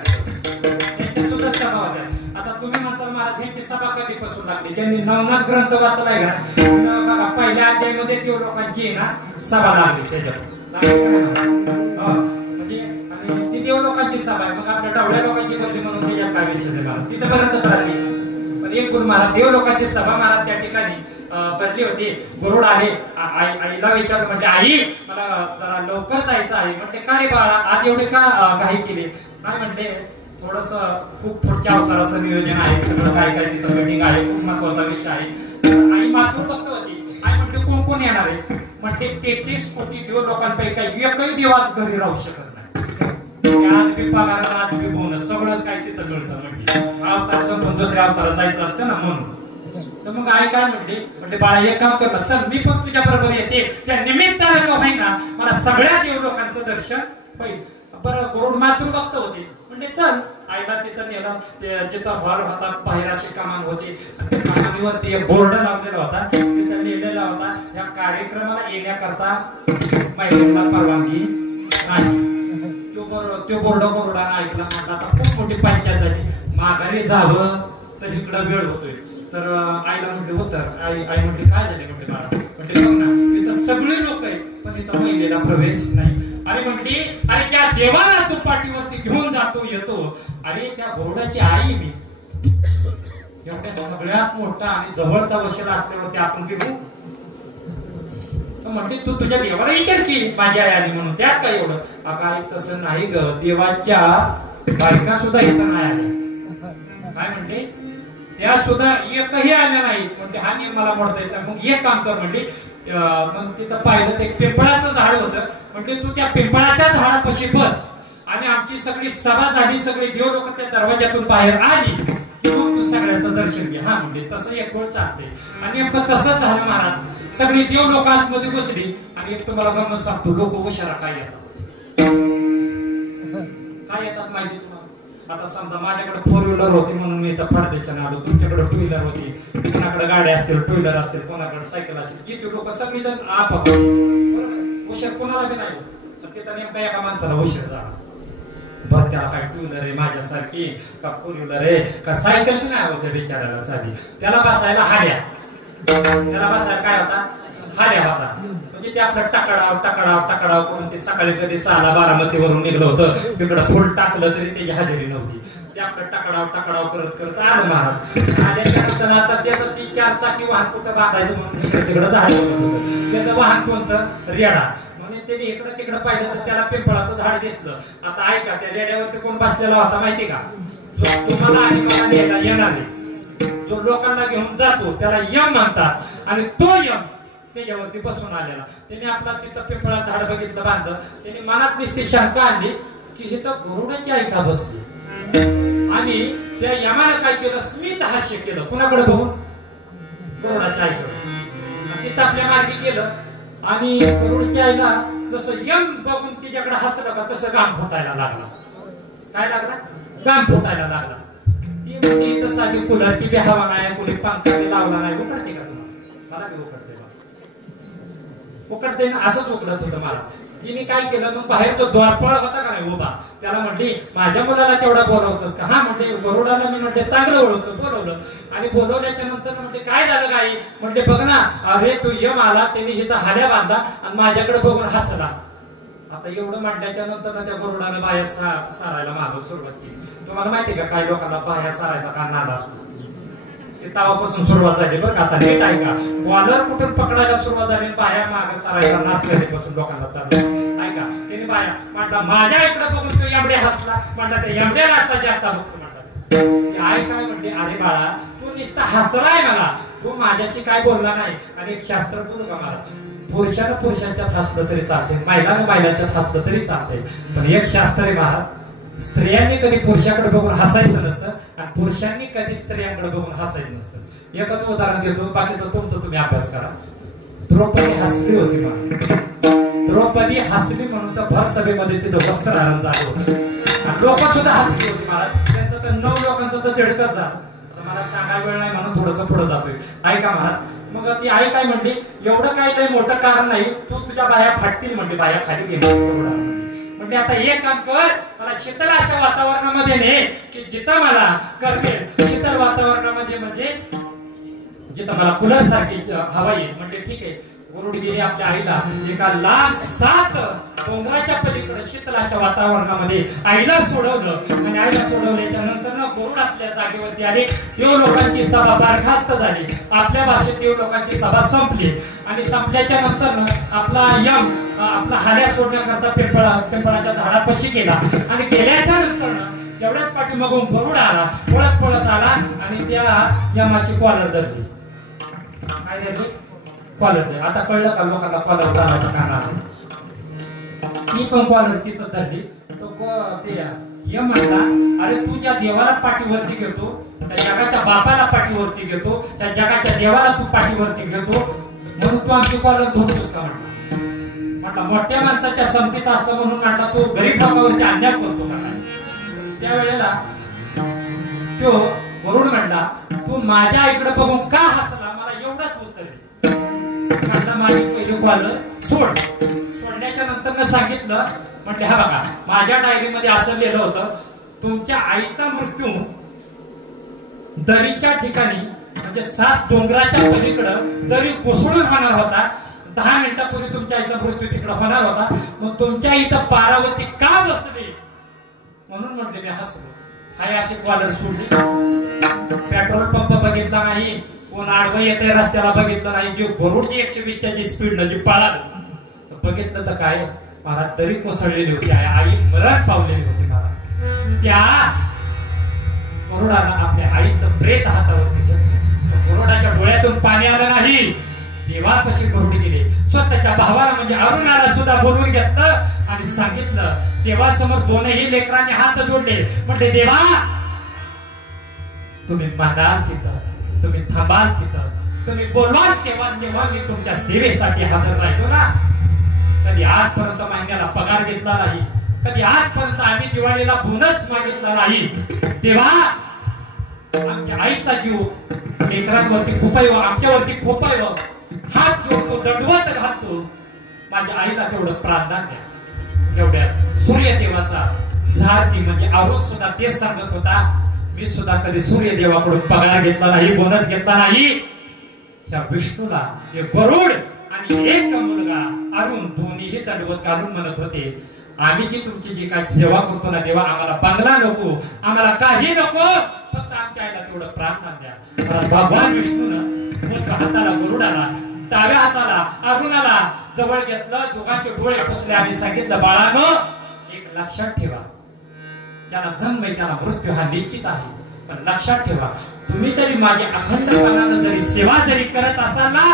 त्यांची सुद्धा सभा होत्या. आता तुम्ही म्हणता महाराज यांची सभा कधीपासून लागली? त्यांनी नवनाथ ग्रंथ वाचलाय का? बघा पहिल्या अध्यायामध्ये देव लोकांची ना सभा लागली. त्याच्यात ती देव लोकांची सभा आहे. मग आपल्या डावळ्या लोकांची बोलली म्हणून त्याच्या काय विषय दिला तिथं बरतच राहते. पण एक गुरु महाराज देव लोकांची सभा महाराज त्या ठिकाणी भरली होती. गरुड आले. आईला विचारलं म्हणजे आई मला जरा लवकर जायचं आहे. म्हटले का रे बाळा आज एवढे का घाई केली? नाही म्हटले थोडस खूप पुढच्या अवताराचं नियोजन आहे. सगळं काय काय तिथं मीटिंग आहे. खूप महत्वाचा विषय आहे. आई मातृभक्त होती. आई म्हटले कोण कोण येणार आहे? म्हटले 33 कोटी देव लोकांपैकी एकही देव आज घरी राहू शकत नाही. आज बी पगार आज बी बोनस सगळंच काय तिथं मिळतं. म्हणजे अवतार संपून दुसऱ्या अवतारात जायचं असतं ना म्हणून तर मग आई काय म्हणते बाळा एक काम कर ना, चल मी पण तुझ्या बरोबर येते, त्या निमित्तानं का होईना मला सगळ्या देव लोकांचं दर्शन होईल. बरं गरुड मातृभक्त होते, म्हणजे चल. आईला तिथं नेलं, जिथं हॉल होता बाहेर अशी कमान होती, त्या कमानीवरती एक बोर्ड लावलेला होता, तिथं लिहिलेला होता या कार्यक्रमाला येण्याकरता महिलांना परवानगी नाही. तो बोर्ड गरुडानं ऐकला, म्हटलं आता खूप मोठी पंचायत झाली, माघारी जावं तर इकडं वेळ होतोय. तर आईला म्हटले हो, तर आई म्हटली काय झाले म्हटले बाळा, म्हटले बघ ना इथं सगळे लोक आहेत पण इथं महिलेला प्रवेश नाही. अरे म्हटली अरे त्या देवाला तू पाठीवरती घेऊन जातो येतो, अरे त्या घोरडाची आई मी, एवढ्या सगळ्यात मोठा आणि जवळचा वशीला असल्यावरती आपण घेऊ. म्हटली तू तुझ्या देवाला विचार की माझी आई आली म्हणून, त्यात काय एवढं. काय तसं नाही ग, देवाच्या बायका सुद्धा इथं नाही आल्या. काय म्हणते त्या सुद्धा एकही आल्या नाही. म्हणजे हा नियम मला मोडता येतं. मग एक काम कर म्हणली, मग तिथं पाहिलं ते पिंपळाचं झाड होतं, म्हणजे तू त्या पिंपळाच्या झाडापाशी बस आणि आमची सगळी सभा झाली, सगळी देव लोक त्या दरवाज्यातून बाहेर आली की मग तू सगळ्याचं दर्शन घे. हा म्हणजे तसं एक वेळ चालते. आणि नेमकं तसंच झालं महाराज. सगळी देव लोक आतमध्ये घुसली आणि एक तुम्हाला गंमत सांगतो, लोक उशिरा काय येतात माहिती तुम्हाला. आता समजा माझ्याकडे 4 व्हीलर होती म्हणून मी इथं परदेशाने आलो, तुमच्याकडे 2 व्हीलर होती, कोणाकडे गाड्या असतील 2 व्हीलर असतील, कोणाकडे सायकल असेल, जिथे लोक सगळी जण आपाप उशीर कोणाला बी नाही होत. तिथं नेमका एका माणसाला उशीर झाला. बरं त्याला काय 2 व्हीलर आहे माझ्यासारखी का 4 व्हीलर आहे का सायकल बी नाही होत्या बिचारायला साधी. त्याला बसायला हाड्या, त्याला बसायला काय होता हाड्या होता. म्हणजे ते आपलं टकडाव करून ते सकाळी कधी 6ला बारामतीवरून निघलं होतं, तिकडं फुल टाकलं तरी त्याची हजेरी नव्हती. ते आपलं टकडाव करत आलं महाराज. आल्याच्यानंतर आता त्याचं ती 4 चाकी वाहन कुठं बांधायचं म्हणून इकडे तिकडं झाड होतं. त्याचं वाहन कोणतं रेडा, म्हणून त्याने इकडं तिकडं पाहिलं तर त्याला पिंपळाचं झाड दिसलं. आता ऐका त्या रेड्यावरती कोण बसलेला होता माहिती का, जो तुम्हाला आणि मला न्यायला येणार आहे, जो लोकांना घेऊन जातो त्याला यम म्हणतात. आणि तो यम त्याच्यावरती बसून आलेला. त्याने आपला तिथं पिंपळाचं झाड बघितलं बांधलं, त्याने मनात नुसती शंका आणली की इथं गरुडाची आई का बसली. आणि त्या यमानं काय केलं, स्मित हास्य केलं. कुणाकडे बघून, गरुडाच्या आईकडे. तिथं आपल्या मार्गी गेलं आणि गरुडाच्या आईला जसं यम बघून तिच्याकडे हसलं का तसं घाम फुटायला लागला. काय लागला, घाम फुटायला लागला. ती म्हणजे इथं साधी कुलाची बी हवा नाही, कुणी पंखा बी लावला नाही. उकडते का तुम्हाला, मला बी उकडते ना, असंच उकडत होतं मला. तिने काय केलं, मग बाहेर तो द्वारपाळ होता का नाही उभा, त्याला म्हटली माझ्या मुलाला तेवढा बोलवतोस का. हा म्हणजे गरुडाला मी म्हणते चांगलं ओळखतो, बोलवलं. आणि बोलवल्याच्या नंतर म्हणते काय झालं काही, म्हणते बघ ना अरे तू यम आला, त्याने इथं हाड्या बांधला आणि माझ्याकडे बघून हसला. आता एवढं म्हटल्याच्या नंतर ना त्या गरुडानं बाहेर सारायला मागं सुरुवात केली. तुम्हाला माहिती का काही लोकांना बाहेर सारायचा का नाद असतो, तावापासून सुरुवात झाली. बरं का आता नीट ऐका, कॉलर कुठून पकडायला सुरुवात झाली, बाया मागे सारायला नाद कधीपासून लोकांना चाललं. ऐका त्याने बाया म्हटला माझ्या इकडे बघून तो एवढे हसला, म्हटला ते एवढ्या आताच्या आता बघतो. म्हटलं आई काय म्हणते, अरे बाळा तू नुसता हसलाय मला, तू माझ्याशी काय बोलला नाही. आणि एक शास्त्र बोलू का मला, पुरुषानं पुरुषांच्यात हसलं तरी चालते, महिलानं महिलांच्यात हसलं तरी चालते, पण एक शास्त्र आहे महाराज, स्त्रियांनी कधी पुरुषाकडे बघून हसायचं नसतं आणि पुरुषांनी कधी स्त्रियांकडे बघून हसायचं नसतं. एकच उदाहरण देतो, बाकीचं तुमचं तुम्ही अभ्यास करा. द्रौपदी हसली होती म्हणून, द्रौपदी हसली म्हणून तर भर सभेमध्ये तिथं वस्त्रहरण झालं होतं आणि लोक सुद्धा हसली होती महाराज. त्यांचं तर 9 लोकांचं तर दडकच झालं. आता मला सांगायला वेळ नाही म्हणून थोडंसं पुढे जातोय. ऐका महाराज, मग ती आई काय म्हणली, एवढं काही काही मोठं कारण नाही, तू तुझ्या बाया फाटतील म्हणते, बाया खाली गेली. म्हणजे आता एक काम कर, मला शीतल अशा वातावरणामध्ये ने की जिथं मला करमेल. शीतल वातावरणामध्ये म्हणजे जिथं मला कूलर सारखी हवा येईल. म्हणजे ठीक आहे, गरुड गेली आपल्या आईला एका लांब 7 डोंगराच्या पलीकडे शीतल अशा वातावरणामध्ये आईला सोडवलं. आणि आईला सोडवल्याच्या नंतर ना गरुड आपल्या जागेवरती आले. देव लोकांची सभा बरखास्त झाली, आपल्या भाषेत देव लोकांची सभा संपली. आणि संपल्याच्या नंतर ना आपला यम आपला हाड्या सोडण्याकरता पिंपळाच्या झाडापाशी गेला. आणि गेल्याच्या नंतर तेवढ्याच पाठीमागून गरुड आला, पळत आला आणि त्या यमाची कॉलर धरली. काय धरली, कॉलर धरली. आता कळलं का लोकांना कॉलर धरायचं का नाही. ती पण कॉलर तिथं धरली. तो ते यम म्हणला, अरे तू ज्या देवाला पाठीवरती घेतो त्या जगाच्या बापाला पाठीवरती घेतो, त्या जगाच्या देवाला तू पाठीवरती घेतो, म्हणून तू आमची कॉलर धरतोस का म्हटलं मोठ्या माणसाच्या संगतीत असतं म्हणून म्हटलं तू गरीब लोकांवरती अन्याय करतो का नाही. त्यावेळेला तो वरुण म्हणला तू माझ्या आईकडे बघून का हसला, मला एवढंच उत्तर म्हटलं माझी पहिली कॉलर सोडण्याच्या नंतर सांगितलं, म्हटले हा बघा माझ्या डायरीमध्ये असं लिहिलं होतं, तुमच्या आईचा मृत्यू दरीच्या ठिकाणी म्हणजे 7 डोंगराच्या पलीकडं दरी कोसळून होणार होता. 10 मिनिटापूर्वी तुमच्या आईचा मृत्यू तिकडं होणार होता, मग तुमच्या इथं पारावती का बसली म्हणून म्हटले मी हसलो. हाय अशी कॉलर सोडली. पेट्रोल पंप बघितला नाही, कोण आडवं येते रस्त्याला बघितलं नाही, जी गरुडची 120च्या जी स्पीड न जी पळाली बघितलं तर काय मला दरी कोसळलेली होती, आई मरण पावलेली होती. मला त्या गरुडाला आपल्या आईचं प्रेत हातावरती घेतलं. गरुडाच्या डोळ्यातून पाणी आलं नाही. देवापाशी गरुड गेले, स्वतःच्या भावाला म्हणजे अरुणाला सुद्धा बोलवून घेतलं आणि सांगितलं. देवासमोर दोनही लेकरांनी हात जोडले, म्हणजे देवा तुम्ही म्हणाल तिथं, तुम्ही थांबाल तिथं, तुम्ही बोलवाल तेव्हा तेव्हा मी तुमच्या सेवेसाठी हजर राहिलो ना. कधी आजपर्यंत महिन्याला पगार घेतला नाही, कधी आजपर्यंत आम्ही दिवाळीला बोनस मागितला नाही. तेव्हा आमच्या आईचा जीव लेकरांवरती खूप आहे, आमच्यावरती खूप आहे. हात जोडतो, दंडवत घालतो, माझ्या आईला तेवढं प्राणदान द्या. तेवढ्या सूर्यदेवाचा सारथी म्हणजे अरुण सुद्धा तेच सांगत होता, मी सुद्धा कधी सूर्यदेवाकडून पगार घेतला नाही, बोनस घेतला नाही. त्या विष्णूला एक गरुड आणि एक मुलगा अरुण दोन्हीही दंडवत घालून म्हणत होते, आम्ही जी तुमची जी काय सेवा करतो ना देवा, आम्हाला बंगला नको, आम्हाला काही नको, फक्त आमच्या आईला तेवढं प्राणदान द्या. भगवान विष्णूनं मोठ्या हाताला गरुडाला, डाव्या हाताला अरुणाला जवळ घेतलं, दोघांचे डोळे पुसले आणि सांगितलं, बाळानो एक लक्षात ठेवा, ज्याला जन्म आहे त्याला मृत्यू हा निश्चित आहे, पण लक्षात ठेवा तुम्ही जरी माझ्या अखंडपणानं जरी सेवा जरी करत असाल ना,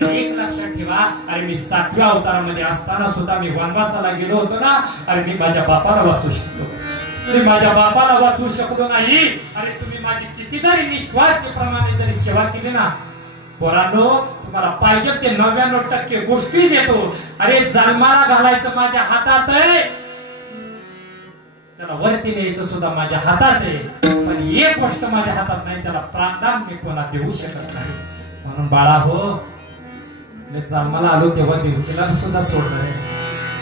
तर एक लक्षात ठेवा, अरे मी 7व्या अवतारामध्ये असताना सुद्धा मी वनवासाला गेलो होतो ना, अरे मी माझ्या बापाला वाचू शकतो, तुम्ही माझ्या बापाला वाचू शकलो नाही. अरे तुम्ही माझी किती जरी निस्वार्थीप्रमाणे जरी सेवा केली ना, पोरांनो तुम्हाला पाहिजे ते 99% गोष्टी देतो. अरे जन्माला घालायचं माझ्या हातात आहे, त्याला वरती न्यायचं सुद्धा माझ्या हातात आहे, पण एक गोष्ट माझ्या हातात नाही, त्याला प्राणदान मी कोणा देऊ शकत नाही. म्हणून बाळा हो, मी जन्माला आलो तेव्हा देवकीला सुद्धा सोडलं नाही.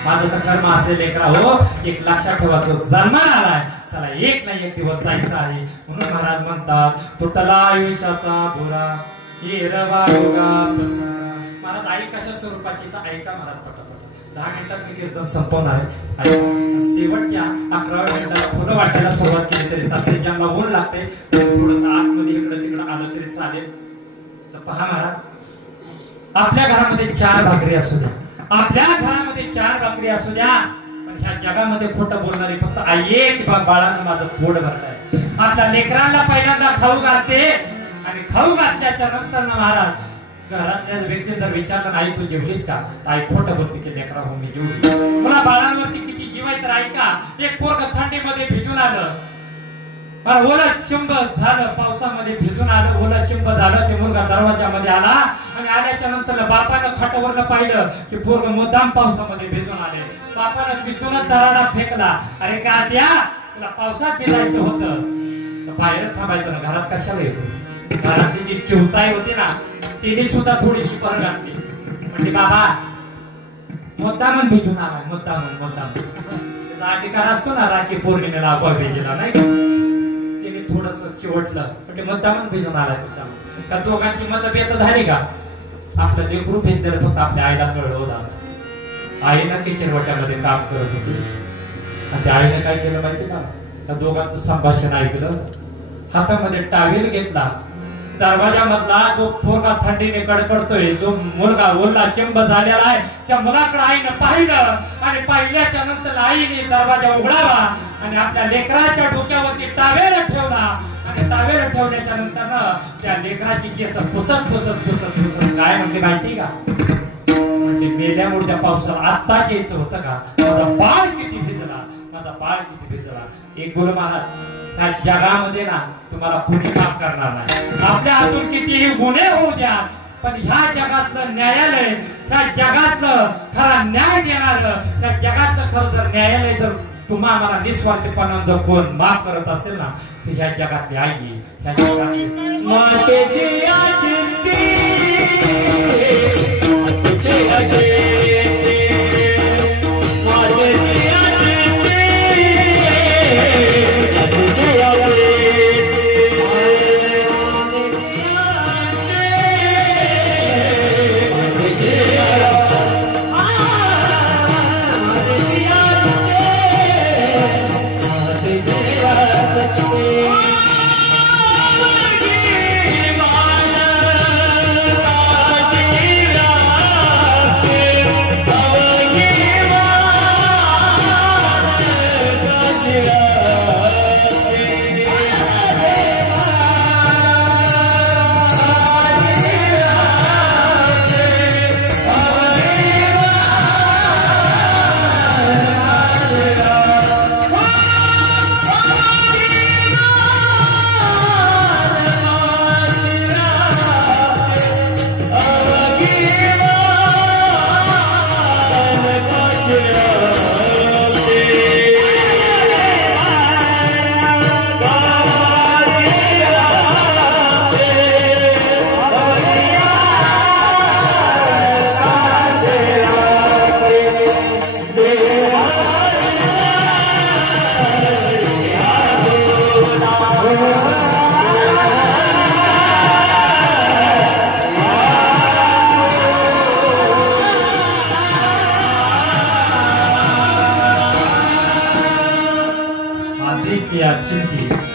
माझं तर कर्म असेल लेकरा हो, एक लक्षात ठेवा, तो जन्माला आलाय त्याला एक ना एक दिवस जायचं आहे. म्हणून महाराज म्हणतात, तुटला आयुष्याचा बुरा महाराज आई कशा स्वरूपाची तर ऐका महाराज पटापट. 10 मिनिटात मी कीर्तन संपवणार आहे. शेवटच्या 11व्या मिनिटाला फुलं वाटायला सुरुवात केली तरी चालते, ज्यांना ऊन लागते थोडस आतमध्ये इकडं तिकडं आलं तरी चालेल. तर पहा महाराज, आपल्या घरामध्ये 4 भाकरी असू द्या, आपल्या घरामध्ये 4 भाकरी असू द्या, पण ह्या जगामध्ये खोटं बोलणारी फक्त आई एक बाळानं माझं पोट भरलंय. आपल्या लेकरांना पहिल्यांदा खाऊ घालते आणि खाऊ घातल्याच्या नंतर ना महाराज घरातल्या व्यक्ती जर विचारलं नाही तू जेवलीस का, आई खोटं बोलते की लेकरा हो मी जेवली. मला बाळांवरती किती जीव आहे तर ऐका. एक पोरग थंडीमध्ये भिजून आलं, मला ओला चिंब झालं, पावसामध्ये भिजून आलं, ओला चिंब झालं, ते मुलगा दरवाजामध्ये आला आणि आल्याच्या नंतर बापानं खाटावरनं पाहिलं की पोरग मुद्दाम पावसामध्ये भिजून आले. बापानं तिथूनच दराडा फेकला, अरे का त्या तुला पावसात भिजायचं होतं, बाहेर थांबायचं ना, घरात कशाला येतो. घरातली जी चिवताई होती ना तिने सुद्धा थोडीशी भर घातली, म्हणजे बाबा मुद्दामन भिजून आलाय, मुद्दामन त्याचा अधिकार असतो ना, राखी पौर्णिमेला भेजेला नाही, तिने थोडस चिवटलं, म्हणजे मुद्दामन भिजून आलाय. मुद्दाम का दोघांची मतभेद झाली का, आपलं लेकरू भेटलेलं फक्त आपल्या आईला कळलं होतं. आईनं किचन वाट्यामध्ये काम करत होती आणि त्या आईने काय केलं माहिती का, त्या दोघांचं संभाषण ऐकलं, हातामध्ये टावेल घेतला, दरवाजामधला जो पोरगा थंडीने कडकडतोय, जो मुलगा ओला चिंब झालेला आहे, त्या मुलाकडे आईनं पाहिलं आणि पाहिल्याच्या नंतर आईने दरवाजा उघडावा आणि आपल्या लेकराच्या डोक्यावरती टावेल ठेवला आणि टावेल ठेवल्याच्या नंतर त्या लेकराची केस पुसत पुसत पुसत पुसत काय म्हणते माहिती का, म्हणजे मेल्या मोठ्या पावसाला आत्ताच यायचं होतं का, माझा बाळ किती भिजला, माझा बाळ किती भिजला. एक गुरु महाराज त्या जगामध्ये ना तुम्हाला कुणी माफ करणार नाही. आपल्या हातून कितीही गुन्हे होऊ द्या, पण ह्या जगातलं न्यायालय, त्या जगातलं खरा न्याय देणार, त्या जगातलं खरं जर न्यायालय जर तुम्हा आम्हाला निस्वार्थीपणानं जर कोण माफ करत असेल ना, तर ह्या जगातली आई, ह्या जगातली मातेची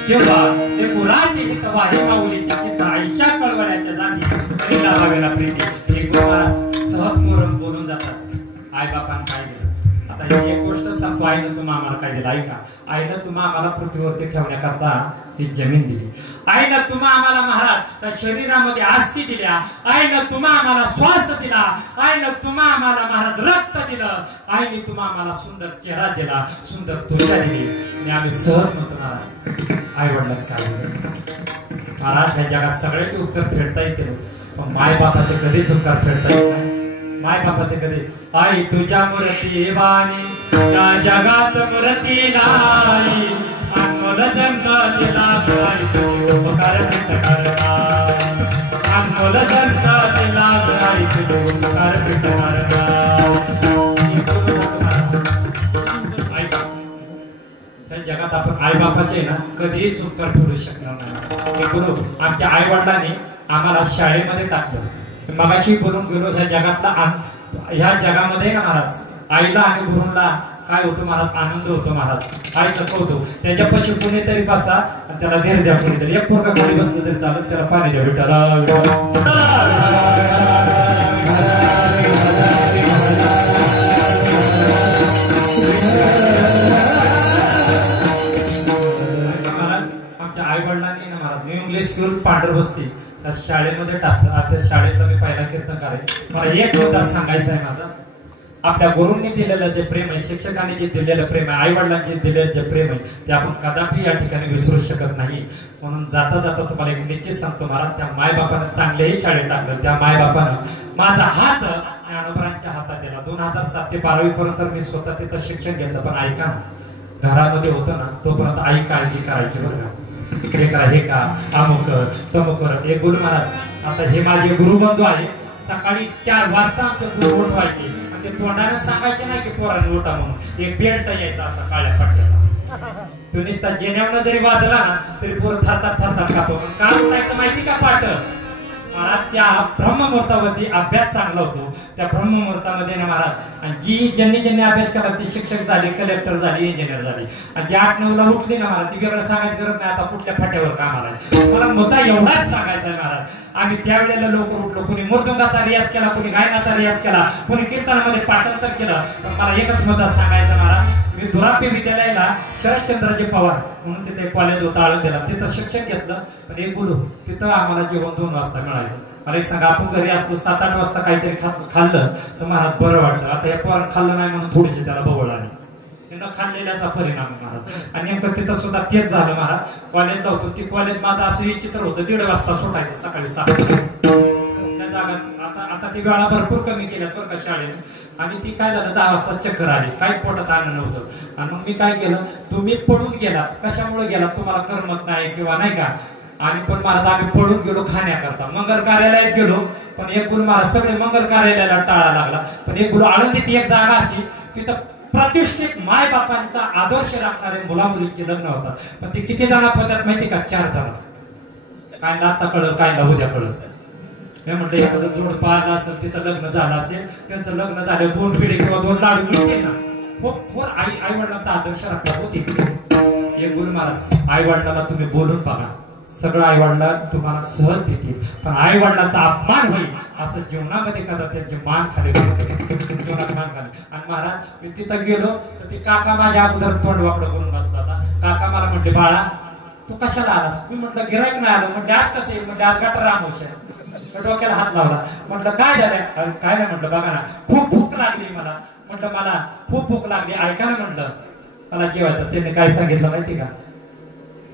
किंवा ते मुलाची हितवा हे माऊलीची चिंता आयुष्या कळवळ्याच्या जागी तरी लावावेला प्रीती हे गुरुवार सहज मोरम बोलून जातात. आई बापान काय दिलं, आता एक गोष्ट सांगतो, आईनं तुम्हा आम्हाला काय दिलं ऐका. आईनं तुम्हा आम्हाला पृथ्वीवरती ठेवण्याकरता ही जमीन दिली. आईनं तुम्हा आम्हाला महाराज त्या शरीरामध्ये आस्ती दिल्या. आईनं तुम्हा आम्हाला श्वास दिला. आईनं तुम्हा आम्हाला महाराज रक्त दिलं. आईने तुम्हा आम्हाला सुंदर चेहरा दिला, सुंदर त्वचा दिली. आणि आम्ही सहज म्हणतो महाराज आई वडिलांना काय महाराज ह्या जगात सगळ्याचे उत्तर फेडता येते, पण माय बापाचे कधीच उत्तर फेडता येत नाही. माय बापाचे कधी आई तुझ्या मूर्ती वाणी त्या जगात मूर्ती नाही. अनमोल जन्म दिला आई तुझे उपकार फिट करणार. अनमोल जन्म दिला आई तुझे उपकार फिट करणार. त्या जगात आपण आई बापाचे ना कधीच उपकार फेडू शकणार नाही. हे गुरु आमच्या आई वडिलांनी आम्हाला शाळेमध्ये टाकलं. मगाशी बोलून गेलो ह्या जगातला ह्या जगामध्ये ना महाराज आईला आणि गुरुला काय होतो महाराज, आनंद होतो महाराज. आई चकवतो त्याच्यापाशी कुणीतरी बसा आणि त्याला धीर द्या. कुणीतरी एक पोरगा खाली बसलं तरी चालत, त्याला पाणी द्या. विठाला महाराज आमच्या आई वडिलांनी ना महाराज न्यू इंग्लिश स्कूल पांढर बसती त्या शाळेमध्ये टाकलं. त्या शाळेतला मी पहिला कीर्तनकार आहे. मला एक मुद्दा सांगायचा आहे माझा. आपल्या गुरूंनी दिलेलं जे प्रेम आहे, शिक्षकांनी जे दिलेलं प्रेम आहे, आई वडिलांनी दिलेलं जे प्रेम आहे, ते आपण कदापि या ठिकाणी विसरू शकत नाही. म्हणून जाता जाता तुम्हाला एक निश्चित सांगतो महाराज, त्या मायबापानं चांगल्याही शाळेत टाकलं. त्या मायबापानं माझा हात ज्ञानोबरांच्या हातात दिला. 2007 ते 12वी पर्यंत मी स्वतः तिथं शिक्षण घेतलं. पण ऐका ना, घरामध्ये होतं ना तोपर्यंत आई काळजी करायची बरं का. हे करा, हे का, अमुक तमुक कर. एक बोलू महाराज, आता हे माझे गुरुबंधू आहे. सकाळी 4 वाजता आमचे गुरु उठवायचे. ते तोंडाने सांगायचे नाही की पोरांनी उठा म्हणून. एक बेल्ट यायचा असा काळ्या पट्ट्याचा. तो नुसता जेण्यावनं जरी वाजला ना तरी पोरं थरथर थरथर खातो. का उठायचं माहिती का पाठ? त्या ब्रह्ममुहूर्तावरती अभ्यास चांगला होतो. त्या ब्रह्ममुहूर्तामध्ये ना महाराज ज्यांनी अभ्यास केला ते शिक्षक झाले, कलेक्टर झाले, इंजिनियर झाले. आणि जे 8-9ला उठले ना महाराज, ती वेगळं सांगायची गरज नाही आता कुठल्या फाट्यावर कामाला. मला मुद्दा एवढाच सांगायचा आहे महाराज, आम्ही त्यावेळेला लवकर उठलो. कोणी मृदुंगाचा रियाज केला, कोणी गायनाचा रियाज केला, कोणी कीर्तनामध्ये पाठांतर केलं. पण मला एकच मुद्दा सांगायचा महाराज, मी दुराप्य विद्यालयाला शरदचंद्रजी पवार म्हणून तिथे कॉलेज होतं आळंदीला, तिथं शिक्षण घेतलं. पण एक बोलू तिथं आम्हाला जेवण 2 वाजता मिळायचं. मला एक सांगा, आपण घरी असतो 7-8 वाजता काहीतरी खाल्लं तर महाराज बरं वाटतं. आता या पोरानं खाल्लं नाही म्हणून थोडीशी त्याला बवळ आली. न खाल्लेल्याचा परिणाम महाराज. आणि नेमकं तिथं सुद्धा तेच झालं महाराज. कॉलेजला होतो ती कॉलेज माझं असं विचित्र होतं 1:30 वाजता सुटायचं सकाळी 7 जागा. आता ती वेळा भरपूर कमी केल्यात बरं का शाळेने. आणि ती काय झालं 10 वाजता चक्कर आली, काही पोटात अन्न नव्हतं. आणि मग मी काय केलं, तुम्ही पळून गेला. कशामुळे गेला तुम्हाला करमत नाही किंवा नाही का. आणि पण महाराज आम्ही पळून गेलो खाण्याकरता. मंगल कार्यालयात गेलो पण एक गुरु महाराज सगळे मंगल कार्यालयाला टाळा लागला. पण एक गुरु आळंदीत एक जागा अशी तिथं प्रतिष्ठित माय बापांचा आदर्श राखणारे मुला मुलींचे लग्न होतात. पण ते किती जणात होतात माहिती का, 4 जण. काय आता कळलं काय उद्या कळलं. मी म्हटलं एखादं जोड पाहिलं असेल तिथं लग्न झालं असेल, त्यांचं लग्न झालं 2 पिढे किंवा 2 लाडू मिळते ना. थोर आई वडिलांचा आदर्श राखतात होती. एक गुरु महाराज आई वडिलांना तुम्ही बोलून बघा, सगळं आई वडिला तुम्हाला सहज देतील. पण आई वडिलांचा अपमान होईल असं जीवनामध्ये कदा त्यांचे मान खाली जीवनात मान खाली. आणि महाराज मी तिथं गेलो तर ती काका माझ्या अगोदर तोंड वाकडं करून बसला होता. काका मला म्हटले बाळा तू कशाला आलास. मी म्हटलं गिरायक नाही आलो. म्हटले आज कसं येईल. म्हणजे आज गटर आमोशा. डोक्याला हात लावला. म्हटलं काय झालं. काय नाही म्हटलं बघा ना खूप भूक लागली मला. म्हटलं मला खूप भूक लागली ऐका ना म्हटलं मला जेवायचं. त्यांनी काय सांगितलं माहिती का,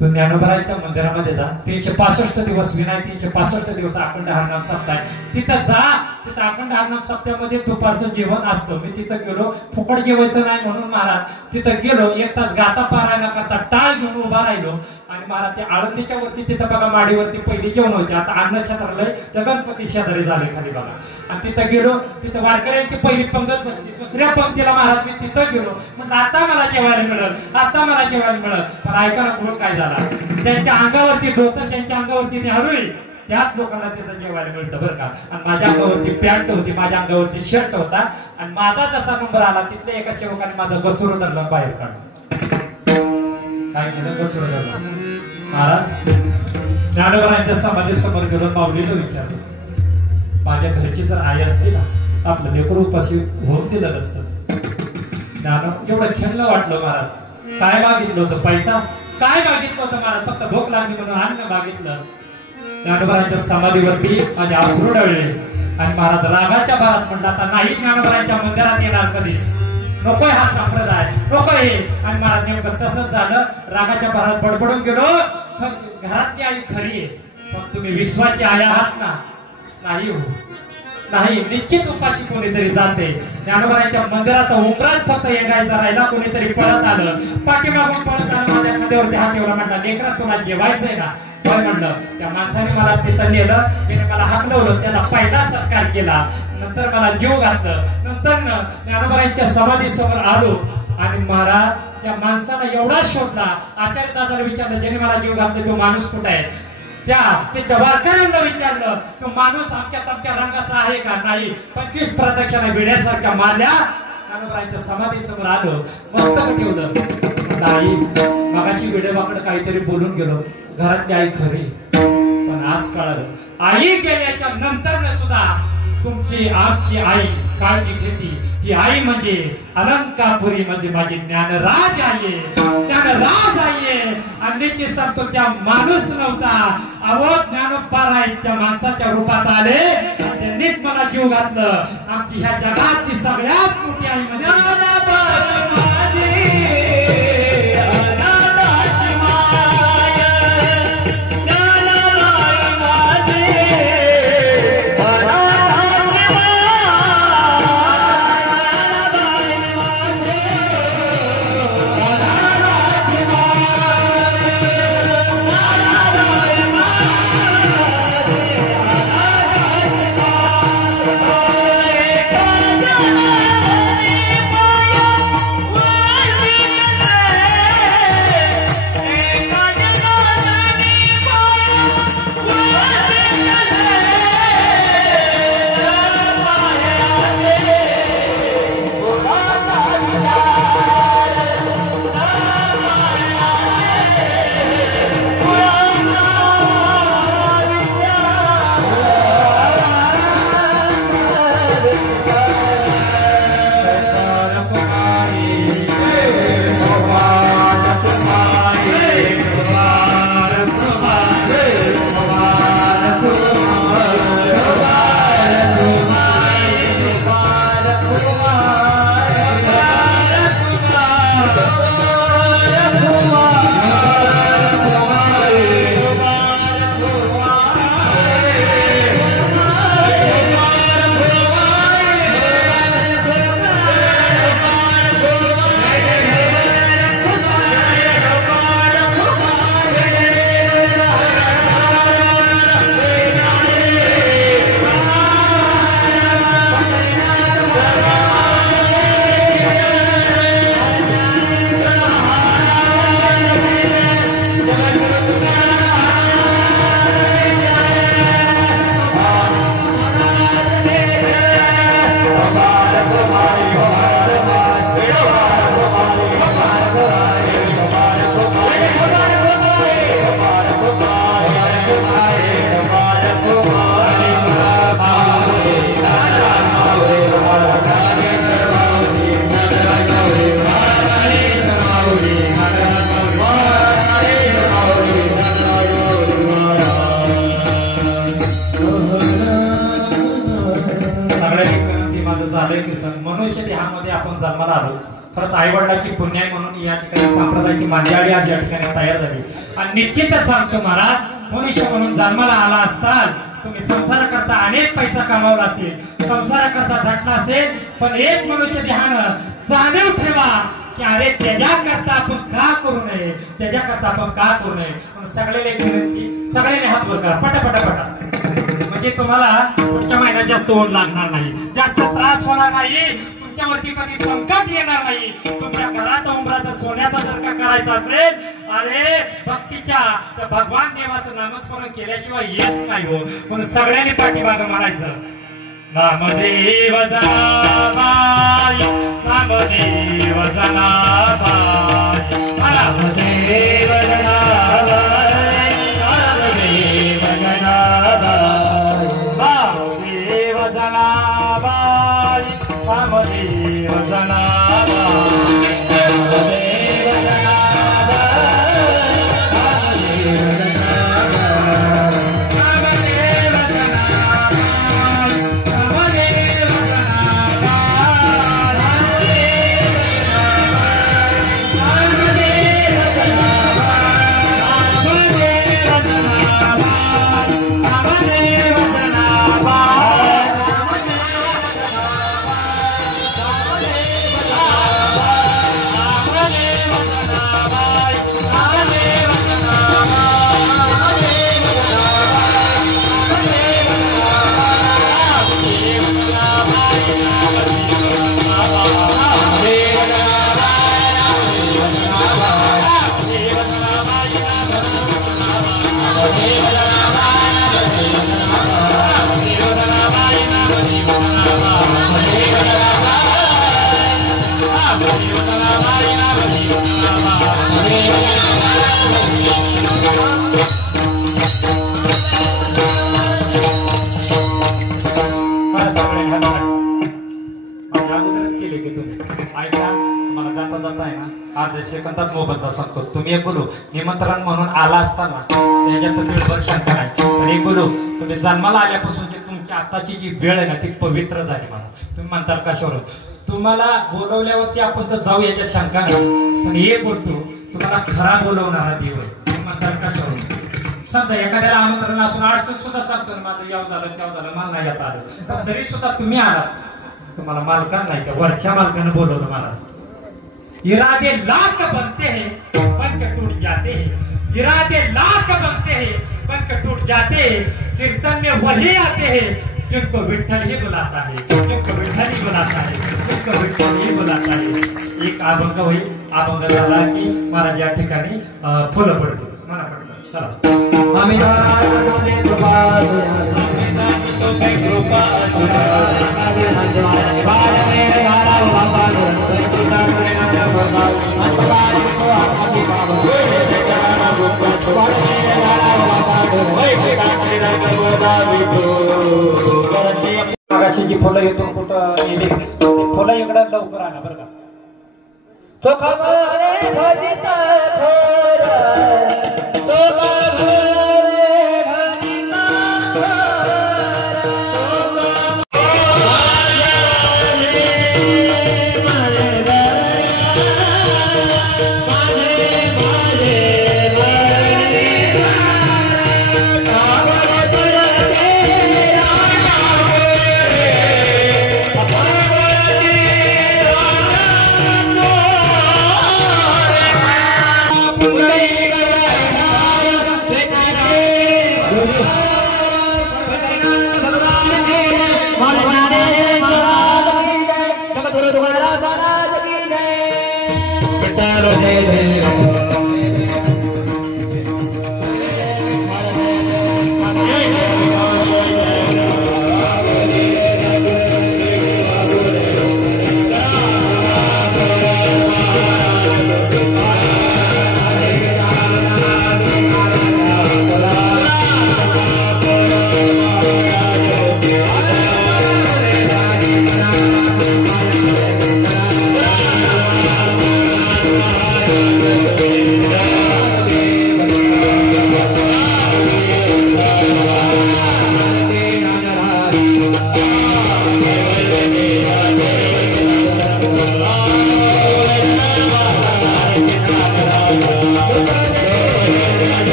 तू ज्ञानोबराच्या मंदिरामध्ये जा, 365 दिवस विनाय 365 दिवस अखंड हरनाम सप्ताह तिथं जा. तिथं अखंड हरनाम सप्त्यामध्ये दुपारचं जेवण असतं. मी तिथं गेलो, फुकट जेवायचं नाही म्हणून महाराज तिथं गेलो. 1 तास गाता पारायणा करता टाळ घेऊन उभा राहिलो. आणि महाराज ते आळंदीच्या वरती तिथं बघा माडीवरती पहिली जेवण होते. आता अन्न छत्रलय तर गणपती शेजारी झाले खाली बघा. आणि तिथं गेलो, तिथं वारकऱ्यांची पहिली पंगत बसली. 2ऱ्या पंक्तीला महाराज मी तिथं गेलो. म्हटलं आता मला जेवायला मिळेल, आता मला जेवायला मिळेल. पण ऐकायला गुळ काय झाला, त्यांच्या अंगावरती धोतर, त्यांच्या अंगावरती नेहरूई, त्याच लोकांना तिथं जेवायला मिळतं बरं का. आणि माझ्या अंगावरती पॅन्ट होती, माझ्या अंगावरती शर्ट होता. आणि माझा जसा नंबर आला तिथल्या एका सेवकाने माझं गचुरं धरलं बाहेर काढलं. काय केलं, गचुरं धरलं. महाराज ज्ञानोबरांच्या समाधी समोर गेलो, माऊलीला विचारलं माझ्या घरची जर आई असती ना आपलं लेकरू उपाशी होऊन दिलं नसतं. ज्ञानो एवढं खेळलं वाटलं महाराज. काय मागितलं होतं, पैसा काय मागितलं होतं महाराज, फक्त भूक लागली म्हणून अन्न मागितलं. ज्ञानोबरांच्या समाधीवरती माझे अश्रू डळले. आणि महाराज रागाच्या भरात म्हणलं आता नाही ज्ञानोबरांच्या मंदिरात येणार कधीच, नकोय हा संप्रदाय, नकोय. आणि महाराज नेमकं तसंच झालं. रागाच्या भरात बडबडून गेलो. घरातली आई खरी आहे पण तुम्ही विश्वाची आई आहात ना. नाही हो, नाही, निश्चित उपाशी कोणीतरी जाते. ज्ञानोबरांच्या मंदिराचा उंबरात फक्त येगायचा राहिला, कोणीतरी पळत आलं, पाठीमागून पळत आलं, माझ्या खांद्यावरती हात ठेवला. म्हटला लेकरा तुला जेवायचंय ना. होय म्हणलं. त्या माणसाने मला तिथं नेलं, त्याने मला हाकलवलं, त्याला पहिला सत्कार केला, नंतर मला जीव घातलं. नंतर ज्ञानोबरांच्या समाधी समोर आलो. आणि महाराज त्या माणसाला एवढा शोधला. आचार्य दादाला विचारलं ज्याने मला जीव घातला तो माणूस कुठे आहे. त्या वारकऱ्यांना विचारलं तो माणूस आमच्या रंगाचा आहे का. नाही. 25 प्रदक्षिणा विड्यासारख्या मारल्या. ज्ञानोबरांच्या समाधी समोर आलो, मस्तक ठेवलं. आई मगाशी विडेवाकडे काहीतरी बोलून गेलो. घरातली आई खरी पण आज कळालं आई गेल्याच्या नंतर सुद्धा तुमची आमची आई काळजी घेती. ती आई म्हणजे अलंकापुरी मध्ये माझी ज्ञानराज आहे, ज्ञानराज आहे. आणि निश्चित सांगतो त्या माणूस नव्हता, अहो ज्ञानोबा त्या माणसाच्या रूपात आले आणि त्यांनीच मला जीव घातलं. आमची ह्या जगातली सगळ्यात मोठी आई म्हणजे घरामध्ये आपण जन्माला आलो. खरंच आई वडिलांची पुण्य आहे म्हणून या ठिकाणी संप्रदायाची मांदियाळी आज या ठिकाणी तयार झाली. आणि निश्चितच सांगतो महाराज, मनुष्य म्हणून जन्माला आला असताल तुम्ही संसाराकरता अनेक पैसा कमावला असेल, संसाराकरता झटला असेल, पण एक मनुष्य ध्यान जाणीव ठेवा की अरे त्याच्याकरता आपण का करू नये, त्याच्याकरता आपण का करू नये. म्हणून सगळ्याला एक विनंती, सगळ्यांनी हात वर करा पटापटा, म्हणजे तुम्हाला पुढच्या महिन्यात जास्त ऊन लागणार नाही, जास्त त्रास होणार नाही, तुमच्यावरती कधी संकट येणार नाही. तुमच्या घरात उंबरात सोन्याचा जर का करायचा असेल, अरे भक्तीच्या तर भगवान देवाचं नामस्मरण केल्याशिवाय येस नाही हो. म्हणून सगळ्यांनी पाठीमागं म्हणायचं, नामदेव जनाबाई, नामदेव जनाबाई, नामदेव जनाबाई, नामदेव जनाबाई, नामदेव जनाबाई, नामदेव जनाबाई, नामदेव सेकंदात मोबदला सांगतो. तुम्ही एक बोलू निमंत्रण म्हणून आला असताना त्याच्यात दीडभर शंका नाही, पण एक बोलू तुम्ही जन्माला आल्यापासून जी तुमची आताची जी वेळ आहे ना ती पवित्र झाली म्हणून. तुम्ही म्हणताल कशावर, तुम्हाला बोलवल्यावरती आपण तर जाऊ याच्या शंका नाही, पण एक बोलतो तुम्हाला खरा बोलवणारा देव आहे. तुम्ही म्हणताल कशावर, समजा एखाद्याला आमंत्रण असून अडचण सुद्धा सांगतो माझं याव झालं त्याव झालं मला नाही येत आलं, पण तरी सुद्धा तुम्ही आलात, तुम्हाला मालकान नाही त्या वरच्या मालकानं बोलवलं. मला इरादे लाख बनते हैं पंख टूट जाते हैं, इरादे लाख बनते हैं पंख टूट जाते हैं, कीर्तन में वही आते हैं जिनको विठ्ठल ही बुलाता है, जिनको विठ्ठल ही बुलाता है, जिनको विठ्ठल ही बुलाता है. एक अभंग होईल, अभंग झाला की मला या ठिकाणी फुलं पडतील. मला पडलं चला आम्ही मागाशी जी फुलं येथून कुठं नेली ती फुलं इकडं लवकर आणा बरं का. Pero